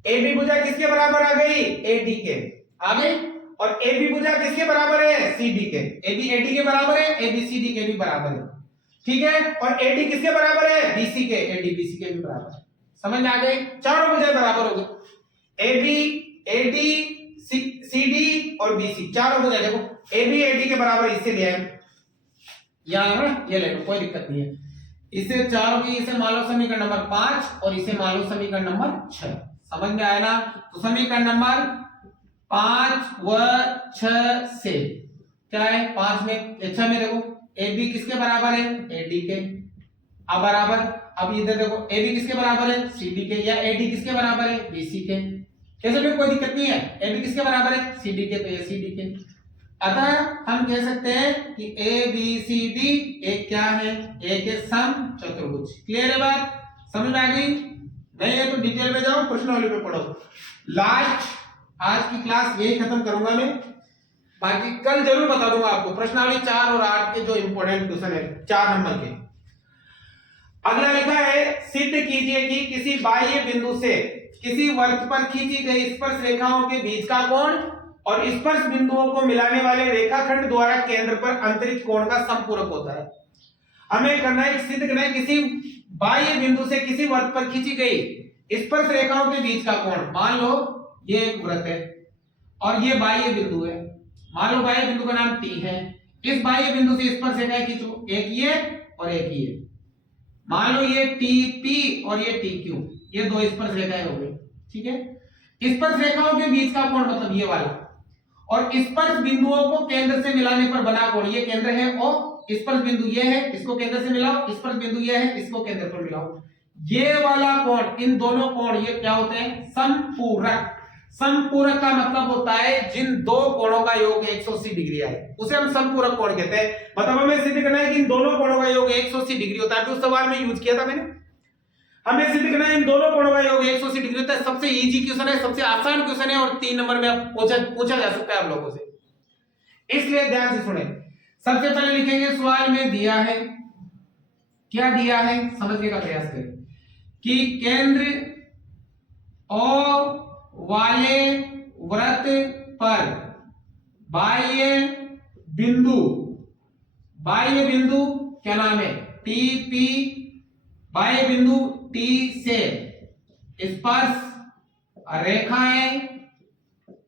AB भुजा किसके बराबर आ गई, AD के, आ गई, और AB भुजा किसके बराबर है, CD के, AB AD के बराबर है, AB CD के भी बराबर है, ठीक है। और AD किसके बराबर है, BC के, AD BC के भी बराबर है, समझ में आ गई, चारों भुजाएं बराबर हो गई। AB AD CD और BC चारों भुजाएं, देखो AB AD के बराबर इससे लिया है, यहां है, ये ले लो, कोई दिक्कत नहीं है। इसे चारों की, इसे मान लो समीकरण नंबर 5 और इसे मान लो समीकरण नंबर 6, समझ में आया ना। तो समीकरण नंबर 5 व 6 से क्या है, 5 में 6 में देखो AB किसके बराबर है, AD के, अब बराबर, अब इधर देखो AB किसके बराबर है, CD के, या AD किसके बराबर है, BC के, कैसे भी कोई दिक्कत नहीं है। AB किसके बराबर है, CD के, तो ये CD के, अतः हम कह सकते हैं कि ABCD एक क्या है, एक सम चतुर्भुज, क्लियर है बात, समझ में आ गई। नहीं है तो डिटेल में जाओ, प्रश्नावली पे पढ़ो। लास्ट आज की क्लास यही खत्म करूंगा मैं, बाकी कल जरूर बता दूंगा आपको प्रश्नावली 4 और 8 के जो इंपॉर्टेंट क्वेश्चन है 4 नंबर के। अगला लिखा है, सिद्ध कीजिए कि किसी बाह्य बिंदु से किसी वृत्त पर खींची गई स्पर्श रेखाओं के बीच का कोण और स्पर्श बिंदुओं को मिलाने वाले रेखाखंड द्वारा केंद्र पर अंतरिक्ष कोण का समपूरक होता है। हमें करना है, सिद्ध करना है किसी बाह्य बिंदु से किसी वृत्त पर खींची गई स्पर्श रेखाओं के बीच का कोण, मान लो ये एक वृत्त है और ये बाह्य बिंदु है, मान लो बाह्य बिंदु का नाम T है, इस बाह्य बिंदु से स्पर्श रेखाएं खींचो, एक ये और एक ये, मान लो ये TP और ये TQ, ये दो स्पर्श रेखाएं हो गई, ठीक है। स्पर्श रेखाओं के बीच का कोण मतलब ये वाला, और स्पर्श बिंदुओं को केंद्र से मिलाने पर बना कोण, ये केंद्र है और स्पर्श बिंदु ये है, इसको केंद्र से मिलाओ, स्पर्श बिंदु ये है, इसको केंद्र पर मिलाओ, ये वाला कोण, इन दोनों कोण ये क्या होते हैं, समपूरक। समपूरक का मतलब होता है जिन दो कोणों का योग 180 डिग्री है, उसे हम समपूरक कोण कहते हैं। मतलब हमें सिद्ध करना है कि इन दोनों कोणों का योग 180 डिग्री होता है, उस सवाल में यूज किया था मैंने। हमें सिद्ध करना है इन दोनों कोणों का योग 180 डिग्री होता है। सबसे इजी क्वेश्चन है, सबसे आसान क्वेश्चन है, और 3 नंबर में पूछा जा सकता है आप लोगों से, इसलिए ध्यान से सुने। सबसे पहले लिखेंगे, सवाल में दिया है क्या दिया है समझने का प्रयास करें कि केंद्र O वाले वृत्त पर बाह्य बिंदु क्या नाम है TP, बाह्य बिंदु T से स्पर्श रेखाएं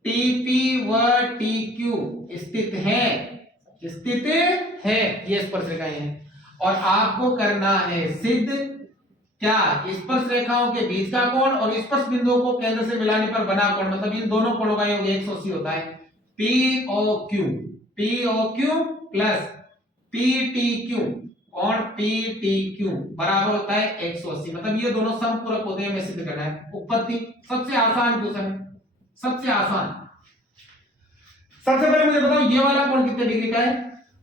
TP व TQ स्थित है, ये स्पर्श रेखाएं हैं और आपको करना है सिद्ध क्या स्पर्श रेखाओं के बीच का कोण और स्पर्श बिंदुओं को केंद्र से मिलाने पर बना कोण, मतलब इन दोनों कोणों का योग 180 होता है। POQ प्लस PTQ, कोण PTQ बराबर होता है 180, मतलब ये दोनों समपूरक होते हैं, हमें सिद्ध करना है। उत्पत्ति सबसे आसान क्वेश्चन है, सबसे आसान। सबसे पहले मुझे बताओ ये वाला कोण कितने डिग्री का है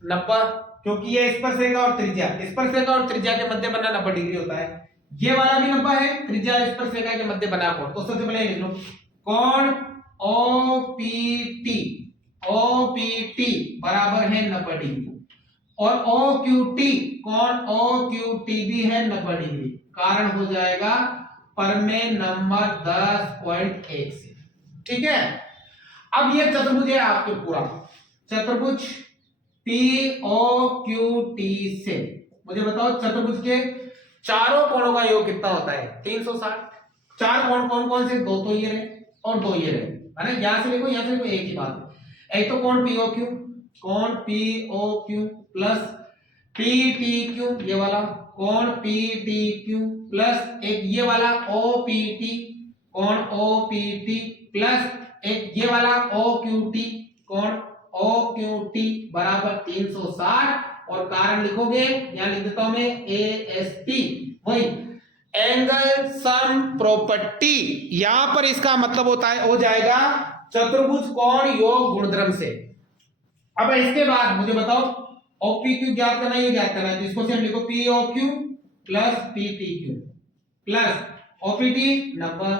90, क्योंकि ये स्पर्श रेखा और त्रिज्या के मध्य बना 90 डिग्री होता है। ये वाला भी 90 है, त्रिज्या और स्पर्श रेखा के मध्य बना कोण। तो सबसे पहले लिख लो कोण OPT बराबर है 90 डिग्री और कोण OQT भी है 90 डिग्री। कारण हो जाएगा प्रमेय नंबर 10.1 से, ठीक है। अब ये चतुर्भुज है आपके पूरा चतुर्भुज POQT से मुझे बताओ चतुर्भुज के चारों कोणों का योग कितना होता है 360। चार कोण कौन कौन से, दो तो ये रहे और दो ये रहे, है ना। यहां से देखो एक ही बात है। एक तो कोण POQ प्लस PTQ, ये वाला कोण PTQ प्लस एक ये वाला OPT, कोण OPT प्लस एक ये वाला OQT, कोण OQT बराबर 360 और कारण लिखोगे यहां लिख देता हूं मैं AST, वही एंगल सम प्रॉपर्टी। यहां पर इसका मतलब होता है हो जाएगा चतुर्भुज कोण योग गुणधर्म से। अब इसके बाद मुझे बताओ OPQ ज्ञात करना है, ये ज्ञात करना है, तो इसको से हम लिखो POQ plus PTQ plus OPT 90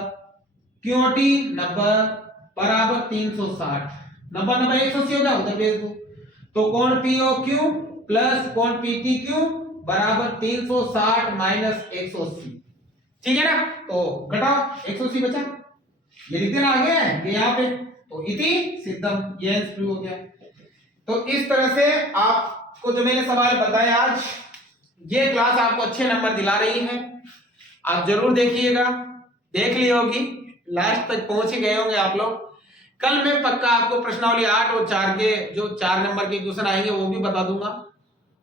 QT 90 बराबर 360। 90 180 होगा उधर भेज दो, तो कोण POQ प्लस कोण PTQ बराबर 360 माइनस 180, ठीक है ना। तो घटाओ 180 बचा, ये लिख देना आगे है यहाँ पे, तो इति सिद्धम, ये प्रूव हो गया। तो इस तरह से आपको जो मैंने सवाल बताया आज, ये क्लास आपको अच्छे नंबर दिला रही है, आप जरूर देखिएगा। देख ली होगी, लास्ट तक पहुंच ही गए होंगे आप लोग। कल मैं पक्का आपको प्रश्नावली 8 और 4 के जो 4 नंबर के क्वेश्चन आएंगे वो भी बता दूंगा,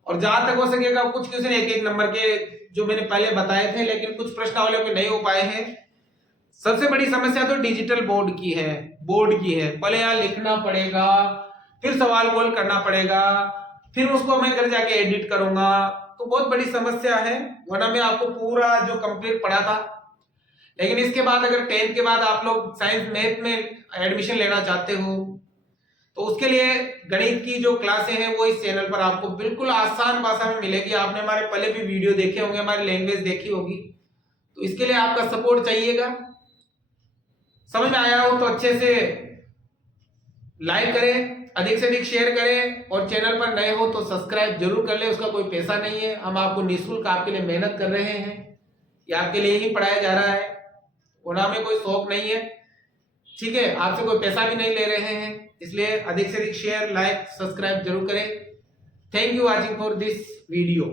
और जहां तक हो सकेगा कुछ क्वेश्चन 1-1 नंबर के जो मैंने पहले बताए थे, लेकिन कुछ प्रश्नावलियों के नहीं हो पाए हैं। सबसे बड़ी समस्या तो डिजिटल बोर्ड की है, पहले यहाँ लिखना पड़ेगा, फिर सवाल गोल करना पड़ेगा, फिर उसको मैं घर जाके एडिट करूंगा, तो बहुत बड़ी समस्या है। वरना मैं आपको पूरा जो कंप्लीट पढ़ा था, लेकिन इसके बाद अगर 10th के बाद आप लोग साइंस मैथ में एडमिशन लेना चाहते हो तो उसके लिए गणित की जो क्लासें हैं वो इस चैनल पर आपको बिल्कुल आसान भाषा में मिलेगी। आपने हमारे पहले भी वीडियो देखे होंगे, हमारी लैंग्वेज देखी होगी, तो इसके लिए आपका सपोर्ट चाहिएगा। समझ में आया हो तो अच्छे से लाइक करें, अधिक से अधिक शेयर करें, और चैनल पर नए हो तो सब्सक्राइब जरूर कर ले। उसका कोई पैसा नहीं है, हम आपको निःशुल्क आपके लिए मेहनत कर रहे हैं, ये आपके लिए ही पढ़ाया जा रहा है, और हमें कोई शौक नहीं है, ठीक है। आपसे कोई पैसा भी नहीं ले रहे हैं, इसलिए अधिक से अधिक शेयर, लाइक, सब्सक्राइब जरूर करें। Thank you watching for this video.